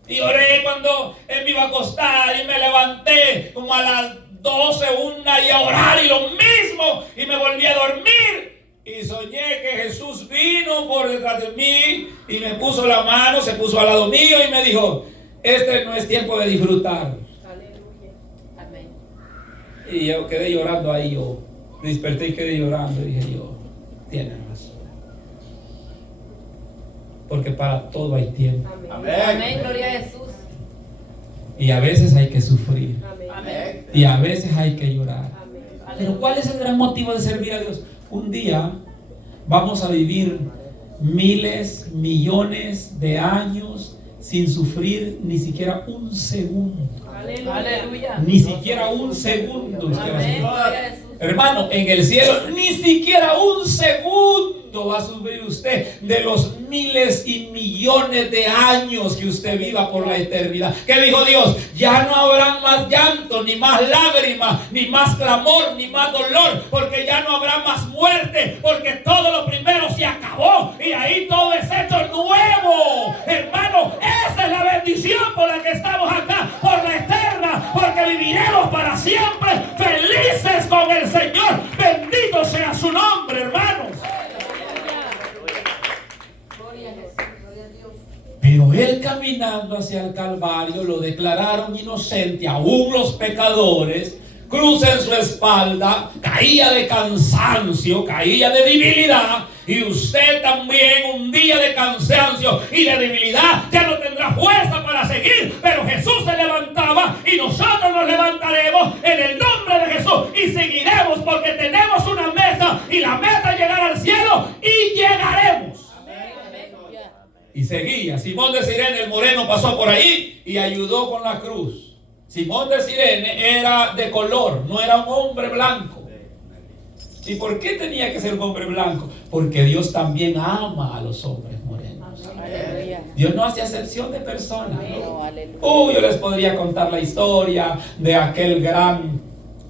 Y lloré cuando él me iba a acostar y me levanté como a las 12, 1 y a orar y lo mismo. Y me volví a dormir. Y soñé que Jesús vino por detrás de mí y me puso la mano, se puso al lado mío y me dijo: este no es tiempo de disfrutar. Aleluya. Amén. Y yo quedé llorando ahí, yo me desperté y quedé llorando y dije yo: tienes razón. Porque para todo hay tiempo. Amén. Amén. Gloria a Jesús. Y a veces hay que sufrir. Amén. Y a veces hay que llorar. Amén. Pero ¿cuál es el gran motivo de servir a Dios? Un día vamos a vivir miles, millones de años sin sufrir ni siquiera un segundo. Aleluya. Ni siquiera un segundo usted va a Amén. sufrir. Gloria a Jesús. Hermano, en el cielo ni siquiera un segundo va a sufrir usted de los miles y millones de años que usted viva por la eternidad. ¿Qué dijo Dios? Ya no habrá más llanto, ni más lágrimas, ni más clamor, ni más dolor, porque ya no habrá más muerte, porque todo lo primero se acabó y ahí todo es hecho nuevo. Hermano, esa es la bendición por la que estamos acá, por la eterna, porque viviremos para siempre felices con el Señor. Bendito sea su nombre, hermanos. Pero él, caminando hacia el Calvario, lo declararon inocente. Aún los pecadores, cruz en su espalda, caía de cansancio, caía de debilidad. Y usted también, un día de cansancio y de debilidad, ya no tendrá fuerza para seguir. Pero Jesús se levantaba y nosotros nos levantaremos en el nombre de Jesús y seguiremos, porque tenemos una meta, y la meta es llegar al cielo, y llegaremos. Y seguía. Simón de Cirene, el moreno, pasó por ahí y ayudó con la cruz. Simón de Cirene era de color, no era un hombre blanco. ¿Y por qué tenía que ser un hombre blanco? Porque Dios también ama a los hombres morenos. Dios no hace acepción de personas, ¿no? Yo les podría contar la historia de aquel gran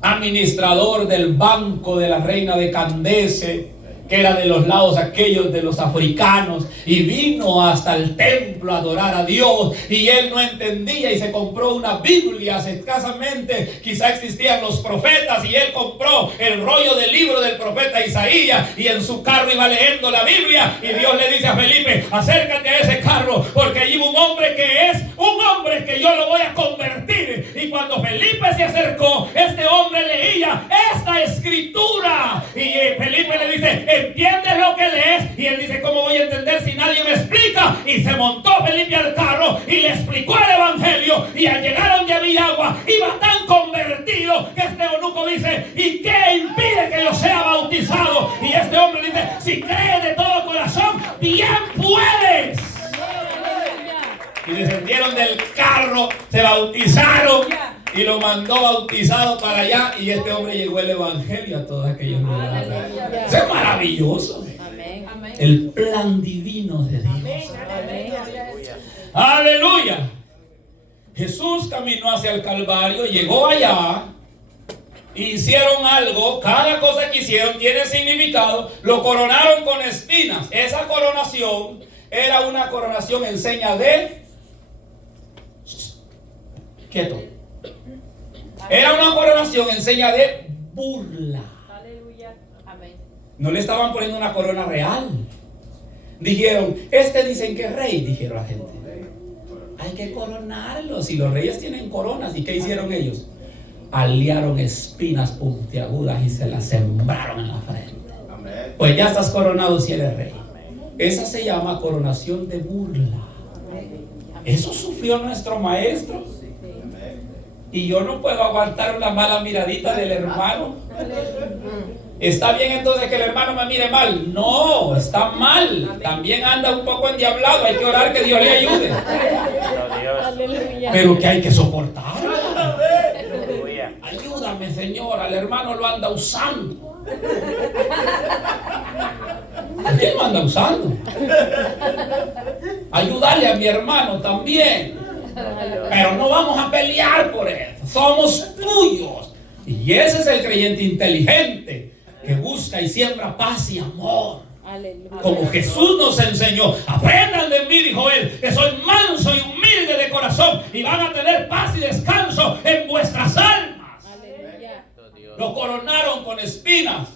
administrador del banco de la reina de Candace, que era de los lados aquellos de los africanos, y vino hasta el templo a adorar a Dios, y él no entendía y se compró una Biblia. Escasamente quizá existían los profetas, y él compró el rollo del libro del profeta Isaías, y en su carro iba leyendo la Biblia, y Dios le dice a Felipe: acércate a ese carro, porque allí va un hombre que es un hombre que yo lo voy a convertir. Y cuando Felipe se acercó, este hombre leía esta escritura, y Felipe le dice: ¿entiendes lo que lees? Y él dice: ¿cómo voy a entender si nadie me explica? Y se montó Felipe al carro y le explicó el evangelio, y al llegar a donde había agua, iba tan convertido que este eunuco dice: ¿y qué impide que yo sea bautizado? Y este hombre dice: si crees de todo corazón, bien puedes. Y descendieron del carro, se bautizaron y lo mandó bautizado para allá, y este hombre llegó el evangelio a todos aquellos lugares. Eso es maravilloso. El plan divino de Dios. Aleluya. Jesús caminó hacia el Calvario, llegó allá, hicieron algo. Cada cosa que hicieron tiene significado. Lo coronaron con espinas. Esa coronación era una coronación en seña de quieto. Era una coronación en seña de burla. No le estaban poniendo una corona real. Dijeron: dicen que es rey. Dijeron la gente: hay que coronarlo. Si los reyes tienen coronas. ¿Y qué hicieron ellos? Aliaron espinas puntiagudas y se las sembraron en la frente. Pues ya estás coronado si eres rey. Esa se llama coronación de burla. Eso sufrió nuestro maestro. Y yo no puedo aguantar una mala miradita del hermano. ¿Está bien entonces que el hermano me mire mal? No, está mal. También anda un poco endiablado. Hay que orar que Dios le ayude. Pero que hay que soportar. Ayúdame, Señor, al hermano lo anda usando. ¿Quién lo anda usando? Ayúdale a mi hermano también. Pero no vamos a pelear por eso. Somos tuyos. Y ese es el creyente inteligente, que busca y siembra paz y amor. Como Jesús nos enseñó. Aprendan de mí, dijo él, que soy manso y humilde de corazón, y van a tener paz y descanso en vuestras almas. Lo coronaron con espinas,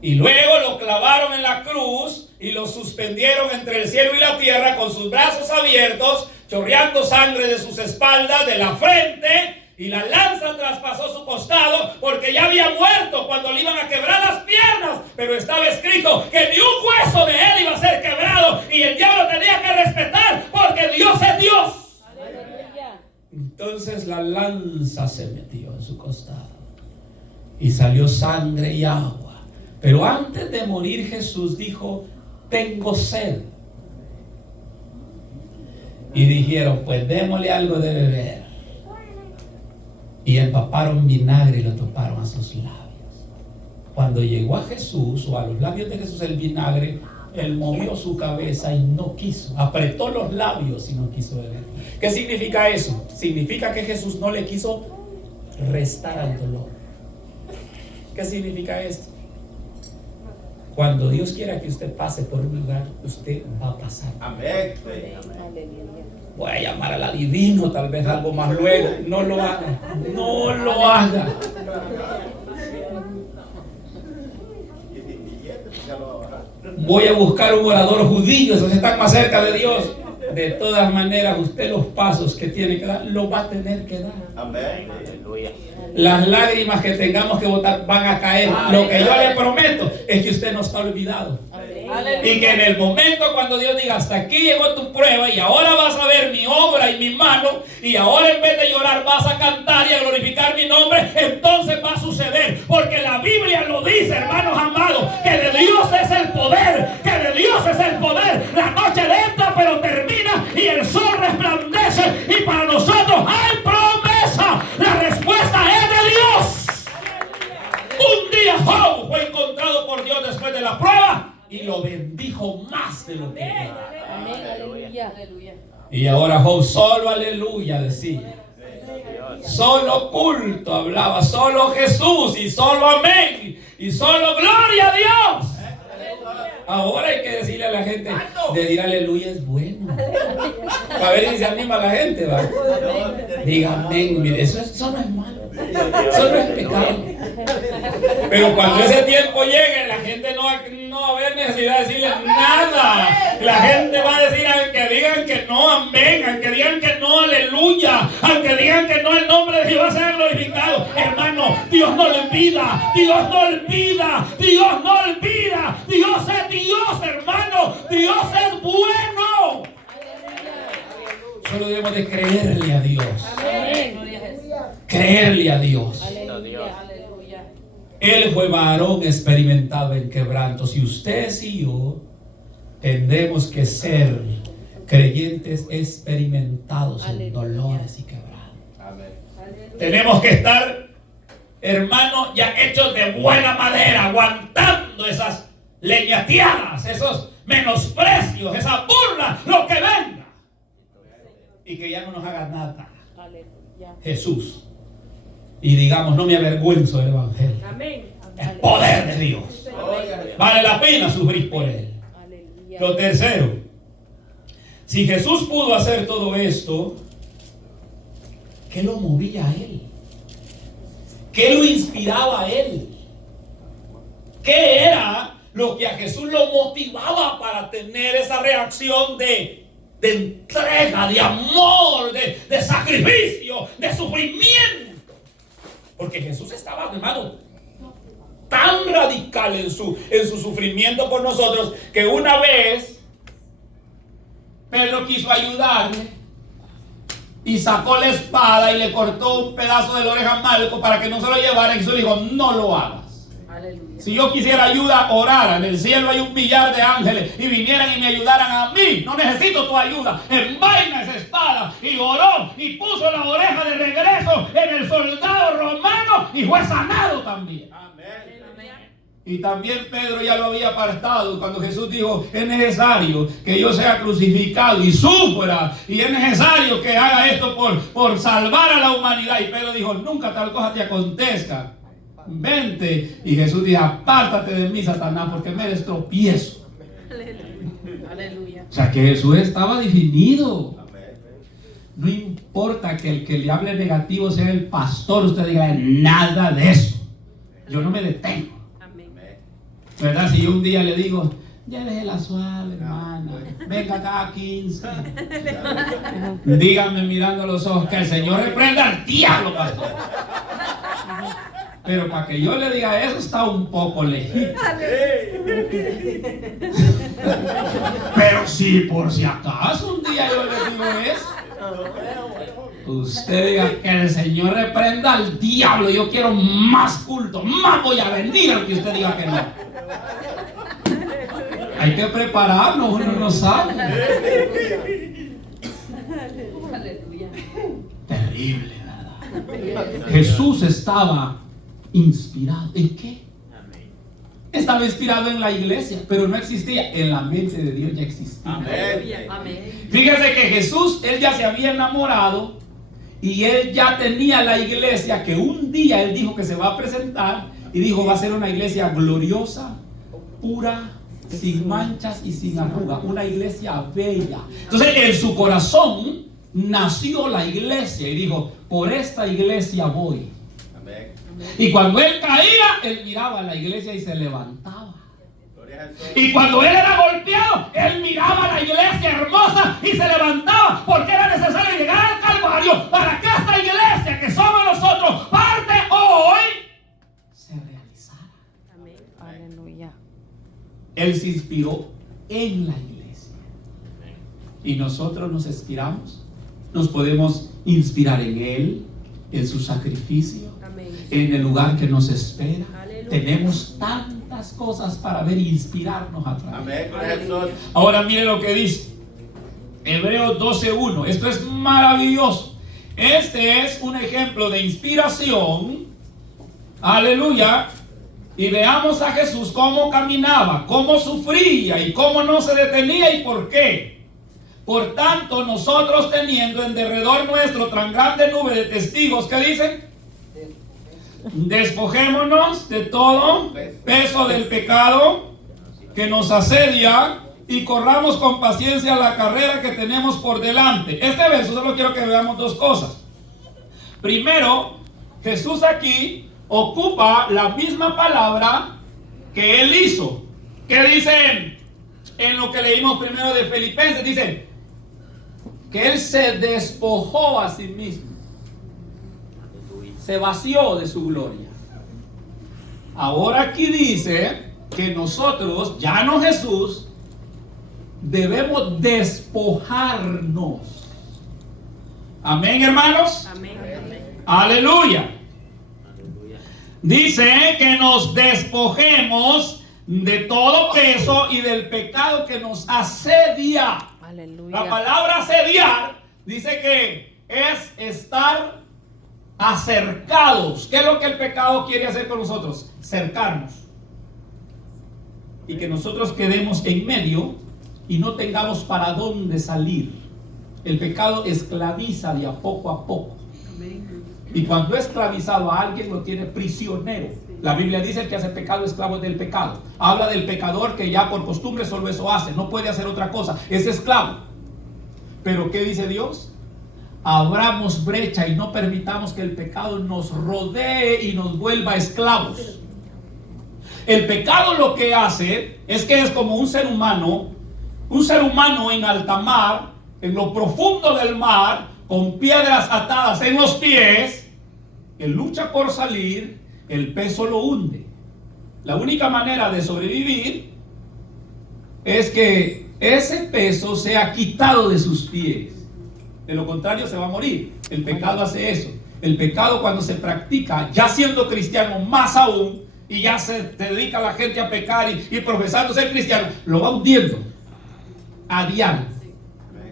y luego lo clavaron en la cruz y lo suspendieron entre el cielo y la tierra, con sus brazos abiertos, chorreando sangre de sus espaldas, de la frente, y la lanza traspasó su costado, porque ya había muerto cuando le iban a quebrar las piernas. Pero estaba escrito que ni un hueso de él iba a ser quebrado, y el diablo tenía que respetar, porque Dios es Dios. Entonces la lanza se metió en su costado y salió sangre y agua. Pero antes de morir, Jesús dijo: tengo sed. Y dijeron, pues démosle algo de beber. Y empaparon vinagre y lo toparon a sus labios. Cuando llegó a Jesús, o a los labios de Jesús, el vinagre, él movió su cabeza y no quiso. Apretó los labios y no quiso beber. ¿Qué significa eso? Significa que Jesús no le quiso restar al dolor. ¿Qué significa esto? Cuando Dios quiera que usted pase por un lugar, usted va a pasar. Amén. Voy a llamar al adivino, tal vez algo más luego. No lo haga. No lo haga. Voy a buscar un orador judío, esos están más cerca de Dios. De todas maneras, usted los pasos que tiene que dar, lo va a tener que dar. Amén. Las lágrimas que tengamos que botar van a caer. Lo que yo le prometo es que usted no está olvidado. Y que en el momento cuando Dios diga, hasta aquí llegó tu prueba y ahora vas a ver mi obra y mi mano, y ahora en vez de llorar vas a cantar y a glorificar mi nombre, entonces va a suceder. Porque la Biblia lo dice, hermanos amados, que de Dios es el poder, que de Dios es el poder. La noche entra pero termina y el sol resplandece, y para nosotros hay promesa. La respuesta es de Dios. Un día Job fue encontrado por Dios después de la prueba y lo bendijo más de lo que era. Amén. Aleluya. Y ahora Job solo aleluya decía. Solo culto hablaba, solo Jesús y solo amén y solo gloria a Dios. Ahora hay que decirle a la gente, decir aleluya es bueno. A ver si se anima la gente, ¿va? Diga amén. Mire, eso no es malo. Eso no es pecado. Pero cuando ese tiempo llegue, la gente no va a haber necesidad de decirle nada. La gente va a decir, aunque digan que no, amén, aunque digan que no, aleluya, aunque digan que no, el nombre de Dios va a ser glorificado. Hermano, Dios no olvida, Dios no olvida, Dios no olvida. Dios es Dios, hermano, Dios es bueno. Solo debemos de creerle a Dios. Creerle a Dios. Él fue varón experimentado en quebrantos, y ustedes y yo tendremos que ser creyentes experimentados en dolores y quebrantos. Tenemos que estar, hermano, ya hechos de buena madera, aguantando esas leñateadas, esos menosprecios, esa burla, lo que venga, y que ya no nos haga nada Jesús, y digamos, no me avergüenzo del evangelio. Amén. El poder de Dios. Vale la pena sufrir por él. Lo tercero, si Jesús pudo hacer todo esto, ¿qué lo movía a él? ¿Qué lo inspiraba a él? ¿Qué era lo que a Jesús lo motivaba para tener esa reacción de entrega, de amor, de sacrificio, de sufrimiento? Porque Jesús estaba, hermano, tan radical en su sufrimiento por nosotros, que una vez Pedro quiso ayudarle y sacó la espada y le cortó un pedazo de la oreja a Malco para que no se lo llevara, y Jesús le dijo, no lo hagas. Aleluya. Si yo quisiera ayuda, orara. En el cielo hay 1 millar de ángeles y vinieran y me ayudaran a mí. No necesito tu ayuda. Envaina esa espada. Y oró y puso la oreja de regreso en el soldado romano y fue sanado también. Amén. Y también Pedro ya lo había apartado cuando Jesús dijo, es necesario que yo sea crucificado y sufra, y es necesario que haga esto por salvar a la humanidad. Y Pedro dijo, nunca tal cosa te acontezca. Vente. Y Jesús dijo, apártate de mí, Satanás, porque me eres tropiezo. Aleluya. O sea que Jesús estaba definido. No importa que el que le hable negativo sea el pastor, usted diga, nada de eso. Yo no me detengo. ¿Verdad? Si yo un día le digo, ya déjela suave, hermana, venga cada 15. Díganme mirando a los ojos, que el Señor reprenda al diablo, pastor. Pero para que yo le diga eso está un poco legítimo. Pero si por si acaso un día yo le digo eso, usted diga, que el Señor reprenda al diablo, yo quiero más culto, más voy a venir aunque usted diga que no. Hay que prepararnos, uno no sabe. increíble, ¿verdad? Jesús estaba inspirado. ¿En qué? Estaba inspirado en la iglesia, pero no existía. En la mente de Dios ya existía. Amén. Fíjese que Jesús, él ya se había enamorado y él ya tenía la iglesia que un día él dijo que se va a presentar y dijo va a ser una iglesia gloriosa, pura, sin manchas y sin arruga, una iglesia bella. Entonces en su corazón nació la iglesia y dijo, por esta iglesia voy. Amén. Y cuando él caía, él miraba a la iglesia y se levantaba. Y cuando él era golpeado, él miraba a la iglesia hermosa y se levantaba, porque era necesario llegar al Calvario para que esta iglesia que somos nosotros, parte hoy, se realizara. Amén. Aleluya. Él se inspiró en la iglesia. Y nosotros nos inspiramos. Nos podemos inspirar en Él, en su sacrificio, Amén. en el lugar que nos espera. Aleluya. Tenemos tantas cosas para ver e inspirarnos a través. Amén. Gloria a Jesús. Ahora mire lo que dice Hebreos 12:1. Esto es maravilloso. Este es un ejemplo de inspiración. Aleluya. Y veamos a Jesús cómo caminaba, cómo sufría y cómo no se detenía y por qué. Por tanto, nosotros teniendo en derredor nuestro tan grande nube de testigos, ¿qué dicen? Despojémonos de todo peso del pecado que nos asedia y corramos con paciencia la carrera que tenemos por delante. Este verso solo quiero que veamos dos cosas. Primero, Jesús aquí ocupa la misma palabra que él hizo. ¿Qué dicen en lo que leímos primero de Filipenses? Dicen que él se despojó a sí mismo. Se vació de su gloria. Ahora aquí dice que nosotros, ya no Jesús, debemos despojarnos. Amén, hermanos. Amén. Aleluya. Dice que nos despojemos de todo peso y del pecado que nos asedia. Aleluya. La palabra asediar dice que es estar acercados. ¿Qué es lo que el pecado quiere hacer con nosotros? Cercarnos. Y que nosotros quedemos en medio y no tengamos para dónde salir. El pecado esclaviza de a poco. Y cuando ha esclavizado a alguien lo tiene prisionero. La Biblia dice el que hace pecado esclavo del pecado. Habla del pecador que ya por costumbre solo eso hace, no puede hacer otra cosa, es esclavo. Pero ¿qué dice Dios? Abramos brecha y no permitamos que el pecado nos rodee y nos vuelva esclavos. El pecado lo que hace es que es como un ser humano en alta mar, en lo profundo del mar, con piedras atadas en los pies, que lucha por salir, el peso lo hunde. La única manera de sobrevivir es que ese peso sea quitado de sus pies. De lo contrario se va a morir. El pecado hace eso. El pecado cuando se practica, ya siendo cristiano más aún, y ya se dedica la gente a pecar y profesando ser cristiano, lo va hundiendo a diario.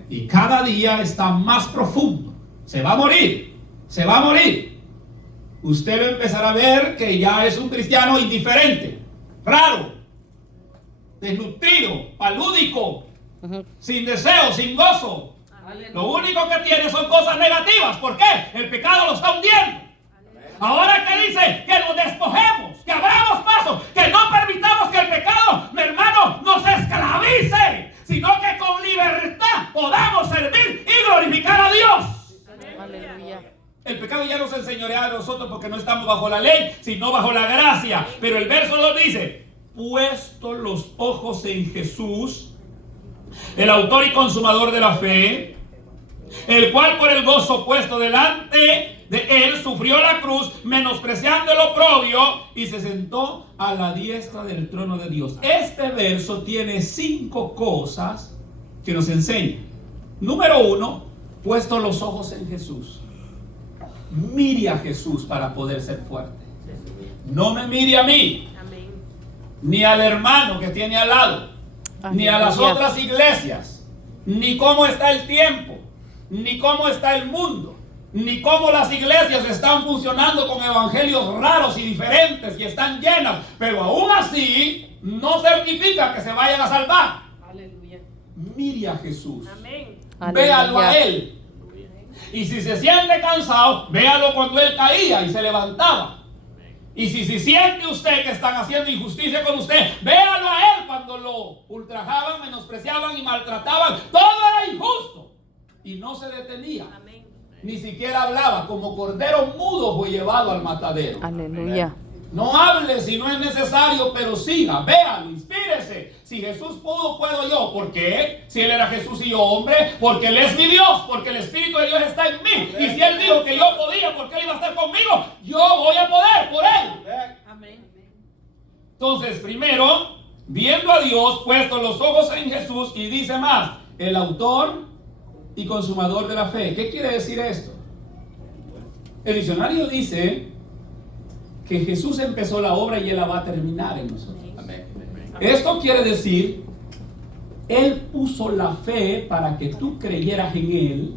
Y cada día está más profundo. Se va a morir. Se va a morir. Usted va a empezar a ver que ya es un cristiano indiferente, raro, desnutrido, palúdico, sin deseo, sin gozo. Lo único que tiene son cosas negativas. ¿Por qué? El pecado lo está hundiendo. Ahora que dice que nos despojemos, que abramos paso, que no permitamos que el pecado, mi hermano, nos esclavice, sino que con libertad podamos servir y glorificar a Dios. Aleluya. El pecado ya no se enseñorea de nosotros porque no estamos bajo la ley, sino bajo la gracia. Pero el verso 2 dice, puesto los ojos en Jesús, el autor y consumador de la fe, el cual por el gozo puesto delante de él sufrió la cruz, menospreciando el oprobio, y se sentó a la diestra del trono de Dios. Este verso tiene 5 cosas que nos enseña. Número 1, puesto los ojos en Jesús. Mire a Jesús para poder ser fuerte. No me mire a mí, ni al hermano que tiene al lado, ni a las otras iglesias, ni cómo está el tiempo, ni cómo está el mundo. ni cómo las iglesias están funcionando con evangelios raros y diferentes y están llenas, pero aún así no certifica que se vayan a salvar. Aleluya. Mire a Jesús. Amén. Véalo a Aleluya. Él. Y si se siente cansado, véalo cuando Él caía y se levantaba. Y si se siente usted que están haciendo injusticia con usted, véalo a Él cuando lo ultrajaban, menospreciaban y maltrataban. Todo era injusto. Y no se detenía. Amén. Ni siquiera hablaba. Como cordero mudo fue llevado al matadero. Aleluya. No hable si no es necesario, pero siga, véalo, inspírese. Si Jesús pudo, puedo yo. ¿Por qué? Si Él era Jesús y yo hombre, porque Él es mi Dios, porque el Espíritu de Dios está en mí. Y si Él dijo que yo podía, porque Él iba a estar conmigo, yo voy a poder por Él. Amén. Entonces, primero, viendo a Dios, puesto los ojos en Jesús, y dice más, el autor y consumador de la fe. ¿Qué quiere decir esto? El diccionario dice que Jesús empezó la obra y Él la va a terminar en nosotros. Esto quiere decir, Él puso la fe para que tú creyeras en Él.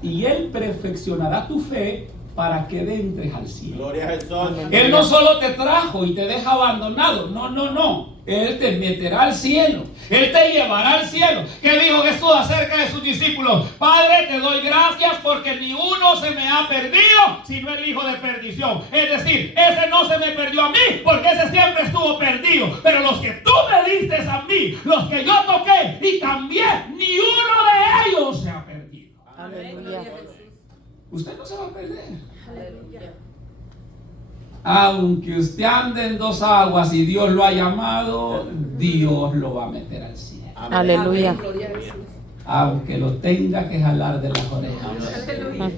Y Él perfeccionará tu fe para que entres al cielo. Gloria a Jesús. Él no solo te trajo y te deja abandonado. No. Él te meterá al cielo. Él te llevará al cielo. ¿Qué dijo Jesús acerca de sus discípulos? Padre, te doy gracias porque ni uno se me ha perdido, sino el hijo de perdición. Es decir, ese no se me perdió a mí, porque ese siempre estuvo perdido. Pero los que tú me diste a mí, los que yo toqué y cambié, ni uno de ellos se ha perdido. Aleluya. Usted no se va a perder. Aleluya. Aunque usted ande en dos aguas y Dios lo ha llamado, Dios lo va a meter al cielo. Aleluya. Gloria a Jesús. Aunque lo tenga que jalar de las orejas. Aleluya.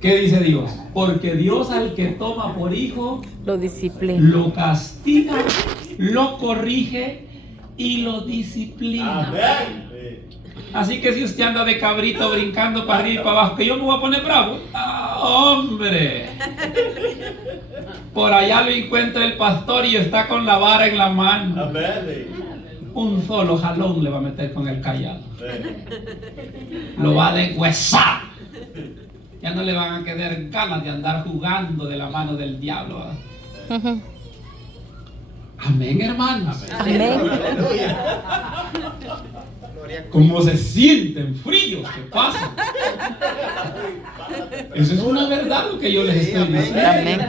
¿Qué dice Dios? Porque Dios al que toma por hijo, Lo disciplina. lo castiga, lo corrige y lo disciplina. Amén. Así que si usted anda de cabrito brincando para arriba y para abajo, que yo me voy a poner bravo. ¡Hombre! Por allá lo encuentra el pastor y está con la vara en la mano. Amén. Un solo jalón le va a meter con el callado. Lo va a deshuesar. Ya no le van a quedar ganas de andar jugando de la mano del diablo. Ujú. Amén, hermanos. Amén. Como se sienten fríos que pasan. Eso es una verdad lo que yo les estoy diciendo. Amén.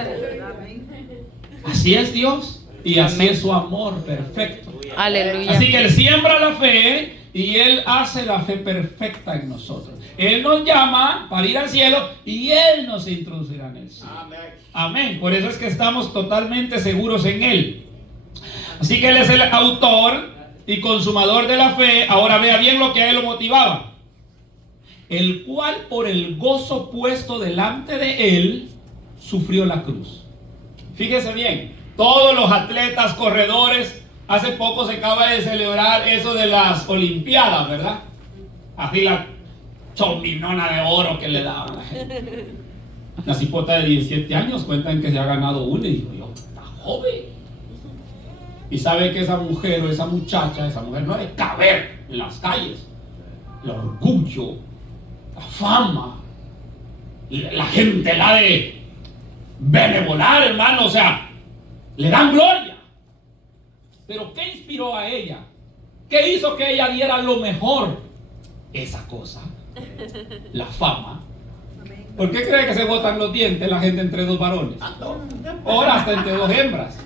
Así es Dios y así es su amor perfecto. Aleluya. Así que Él siembra la fe y Él hace la fe perfecta en nosotros. Él nos llama para ir al cielo y Él nos introducirá en el cielo. Amén. Por eso es que estamos totalmente seguros en Él. Así que Él es el autor y consumador de la fe. Ahora vea bien lo que a Él lo motivaba. El cual por el gozo puesto delante de Él sufrió la cruz. Fíjese bien, todos los atletas, corredores, hace poco se acaba de celebrar eso de las Olimpiadas, ¿verdad? Así la chombinona de oro que le daban a la gente. La cipota de 17 años cuentan que se ha ganado una y digo yo, está joven. Y sabe que esa mujer o esa muchacha, esa mujer no ha de caber en las calles. El orgullo, la fama, y la gente la de benevolar, hermano, o sea, le dan gloria. Pero ¿qué inspiró a ella? ¿Qué hizo que ella diera lo mejor? Esa cosa, la fama. ¿Por qué cree que se botan los dientes la gente entre dos varones? Ahora hasta entre dos hembras.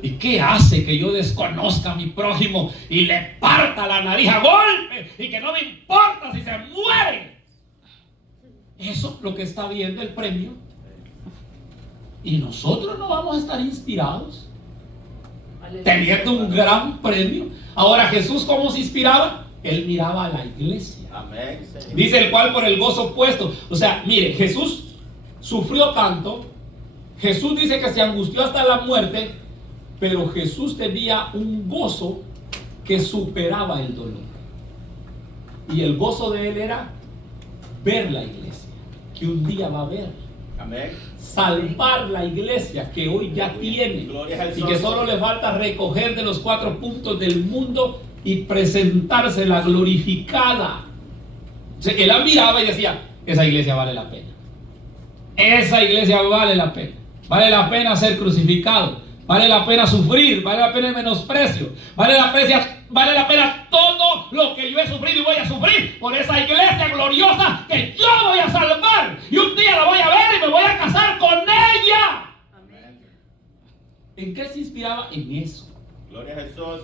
¿Y qué hace que yo desconozca a mi prójimo y le parta la nariz a golpe y que no me importa si se muere? Eso es lo que está viendo el premio. Y nosotros no vamos a estar inspirados teniendo un gran premio. Ahora, Jesús, ¿cómo se inspiraba? Él miraba a la iglesia. Amén. Dice el cual por el gozo puesto. O sea, mire, Jesús sufrió tanto. Jesús dice que se angustió hasta la muerte, pero Jesús tenía un gozo que superaba el dolor. Y el gozo de él era ver la iglesia, que un día va a ver. Amén. Salvar la iglesia que hoy ya tiene. Gloria a Y Jesús. que solo le falta recoger de los 4 puntos del mundo y presentársela glorificada. Entonces, él admiraba y decía, esa iglesia vale la pena. Esa iglesia vale la pena. Vale la pena ser crucificado. Vale la pena sufrir. Vale la pena el menosprecio. Vale la pena todo lo que yo he sufrido y voy a sufrir por esa iglesia gloriosa que yo voy a salvar. Y un día la voy a ver y me voy a casar con ella. Amén. ¿En qué se inspiraba? En eso. Gloria a Jesús.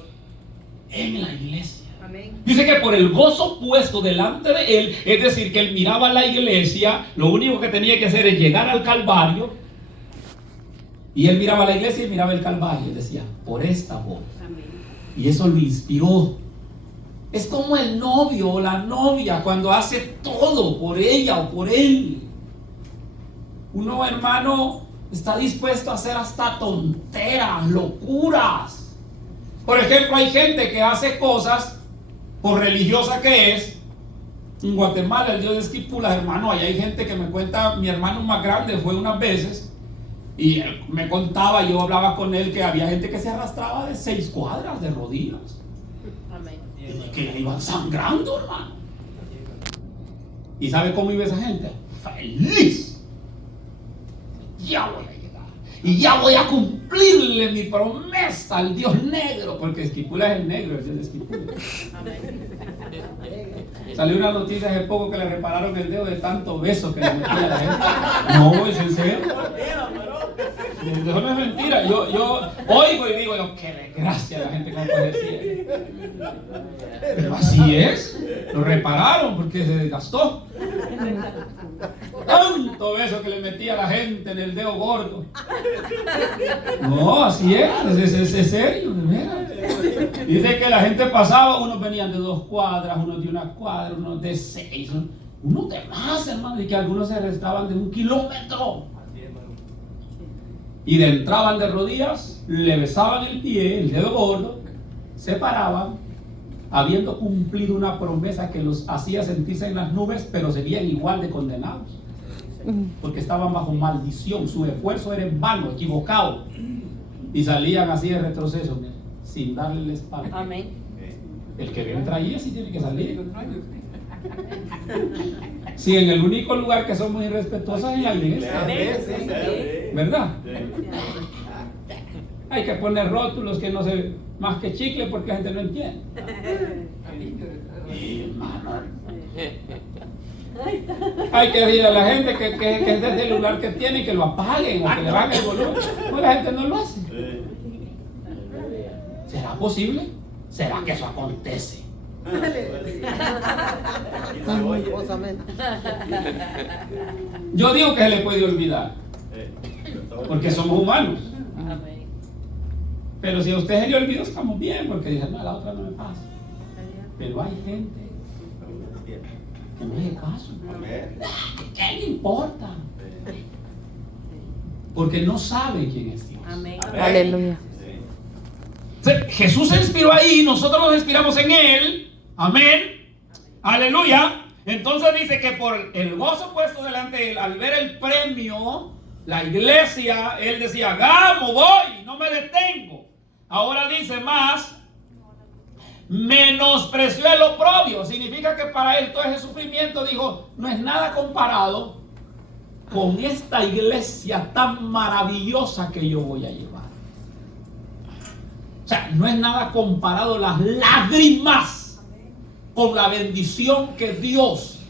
En la iglesia. Amén. Dice que por el gozo puesto delante de él, es decir, que él miraba la iglesia, lo único que tenía que hacer es llegar al Calvario. Y él miraba la iglesia y miraba el Calvario y decía, por esta boda. Amén. Y eso lo inspiró. Es como el novio o la novia cuando hace todo por ella o por él. Uno, hermano, está dispuesto a hacer hasta tonteras, locuras. Por ejemplo, hay gente que hace cosas, por religiosa que es. En Guatemala, el Dios de Esquipulas, hermano, ahí hay gente que me cuenta, mi hermano más grande fue unas veces, y él me contaba, yo hablaba con él, que había gente que se arrastraba de 6 cuadras de rodillas. Amén. Y que iban sangrando, hermano. ¿Y sabe cómo iba esa gente? Feliz. Ya voy a llegar. Y ya voy a cumplirle mi promesa al Dios negro. Porque Esquipulas es el negro, el Dios de Esquipulas. Salió una noticia hace poco que le repararon el dedo de tanto beso que le metía a la gente. No, es en serio. Eso no es mentira. Yo oigo y digo, qué desgracia la gente que no puede decir. Pero así es. Lo repararon porque se desgastó. Tanto beso que le metía a la gente en el dedo gordo. No, así es serio, de veras. Dice que la gente pasaba, unos venían de 2 cuadras, unos de 1 cuadra, unos de 6, unos de más, hermano, y que algunos se restaban de 1 kilómetro. Y entraban de rodillas, le besaban el pie, el dedo gordo, se paraban, habiendo cumplido una promesa que los hacía sentirse en las nubes, pero serían igual de condenados. Porque estaban bajo maldición, su esfuerzo era en vano, equivocado. Y salían así de retroceso, sin darle la espalda. Amén. El que entra ahí sí tiene que salir. Sí, en el único lugar que somos irrespetuosos es en la iglesia. ¿Verdad? Hay que poner rótulos que no se más que chicle porque la gente no entiende. Hay que decirle a la gente que es del celular que tiene y que lo apaguen o que le bajen el volumen. Pues la gente no lo hace. ¿Será posible? ¿Será que eso acontece? Yo digo que se le puede olvidar, porque somos humanos. Pero si a usted se le olvidó, estamos bien, porque dice, no, la otra no me pasa. Pero hay gente que no hace caso. ¿Qué le importa? Porque no sabe quién es Dios. Amén. Aleluya. Jesús se inspiró ahí, nosotros nos inspiramos en Él. Amén. Aleluya. Entonces dice que por el gozo puesto delante de Él, al ver el premio, la iglesia, Él decía, vamos, voy, no me detengo. Ahora dice más, menospreció el oprobio. Significa que para Él todo ese sufrimiento, dijo, no es nada comparado con esta iglesia tan maravillosa que yo voy a llevar. O sea, no es nada comparado las lágrimas con la bendición que Dios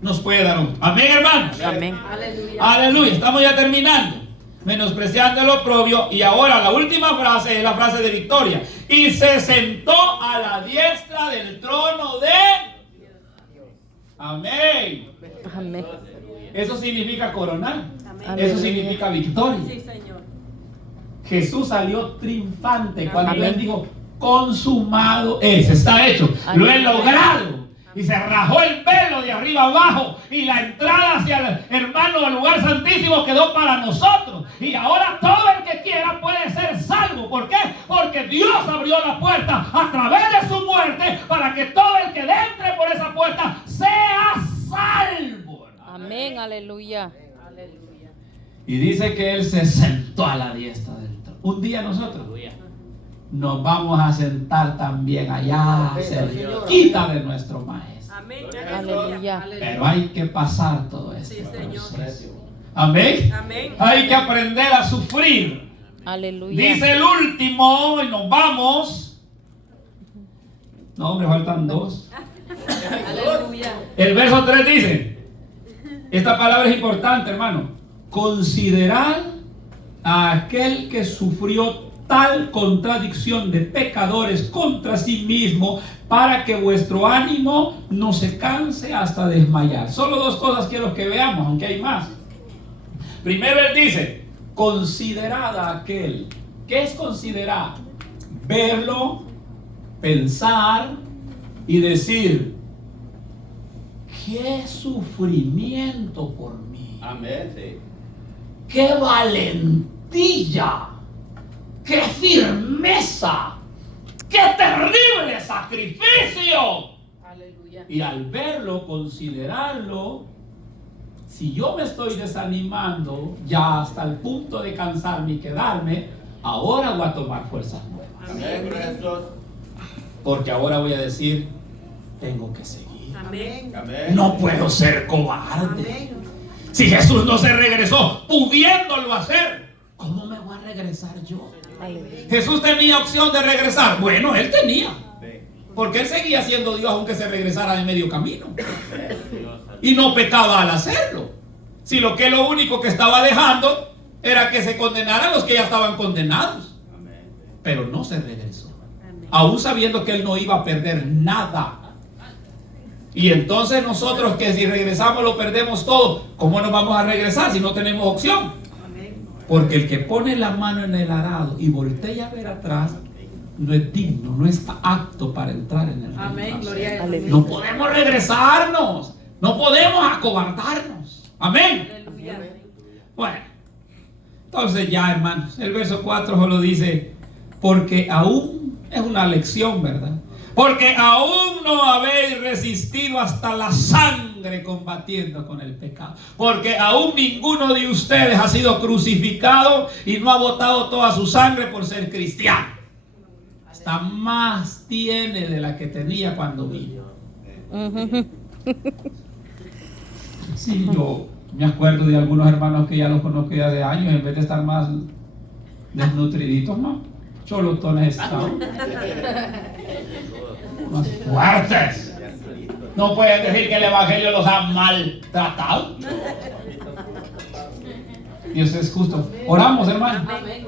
nos puede dar. Amén, hermanos. Amén. Aleluya. Aleluya. Estamos ya terminando. Menospreciando el oprobio. Y ahora la última frase es la frase de victoria. Y se sentó a la diestra del trono de Amén. Amén. Eso significa coronar. Amén. Eso significa victoria. Sí, Señor. Jesús salió triunfante cuando Amén. Él dijo, consumado es, está hecho, lo he logrado. Y se rajó el velo de arriba abajo y la entrada hacia el hermano del lugar santísimo quedó para nosotros. Y ahora todo el que quiera puede ser salvo. ¿Por qué? Porque Dios abrió la puerta a través de su muerte para que todo el que entre por esa puerta sea salvo. Amén. Aleluya. Y dice que Él se sentó a la diestra del trono. Un día nosotros nos vamos a sentar también allá, cerquita de nuestro Maestro. Amén. Aleluya. Pero hay que pasar todo esto. Sí, Señor. Amén. Amén. Hay que aprender a sufrir. Aleluya. Dice el último, y nos vamos. No, me faltan dos. Aleluya. El verso 3 dice, esta palabra es importante, hermano. Considerad a aquel que sufrió tal contradicción de pecadores contra sí mismo, para que vuestro ánimo no se canse hasta desmayar. Solo dos cosas quiero que veamos, aunque hay más. Primero él dice, considerad a aquel. ¿Qué es considerar? Verlo, pensar y decir, qué sufrimiento por mí. Amén. Sí. ¡Qué valentía! ¡Qué firmeza! ¡Qué terrible sacrificio! Aleluya. Y al verlo, considerarlo, si yo me estoy desanimando ya hasta el punto de cansarme y quedarme, ahora voy a tomar fuerzas nuevas. Amén. Gloria a Jesús. Porque ahora voy a decir, tengo que seguir. Amén. Amén. No puedo ser cobarde. Amén. Si Jesús no se regresó pudiéndolo hacer, ¿cómo me voy a regresar yo? Aleluya. Jesús tenía opción de regresar. Bueno, él tenía. Sí. Porque él seguía siendo Dios aunque se regresara de medio camino. Dios. Y no pecaba al hacerlo. Si lo único que estaba dejando era que se condenaran los que ya estaban condenados. Amén. Pero no se regresó. Amén. Aún sabiendo que él no iba a perder nada. Y entonces nosotros que si regresamos lo perdemos todo. ¿Cómo nos vamos a regresar si no tenemos opción? Amén. Porque el que pone la mano en el arado y voltea a ver atrás, no es digno, no está apto para entrar en el reino. Amén. Gloria a Dios. Aleluya. No podemos regresarnos, no podemos acobardarnos. Amén. Aleluya. Bueno, entonces ya, hermanos, el verso 4 solo dice, porque aún es una lección, ¿verdad? Porque aún no habéis resistido hasta la sangre combatiendo con el pecado. Porque aún ninguno de ustedes ha sido crucificado y no ha botado toda su sangre por ser cristiano. Hasta más tiene de la que tenía cuando vino. Ujú. Sí, yo me acuerdo de algunos hermanos que ya los conozco ya de años, en vez de estar más desnutriditos, ¿no? Cholotones están. Más fuertes. No pueden decir que el evangelio los ha maltratado. Dios es justo. Oramos, hermano. Amén.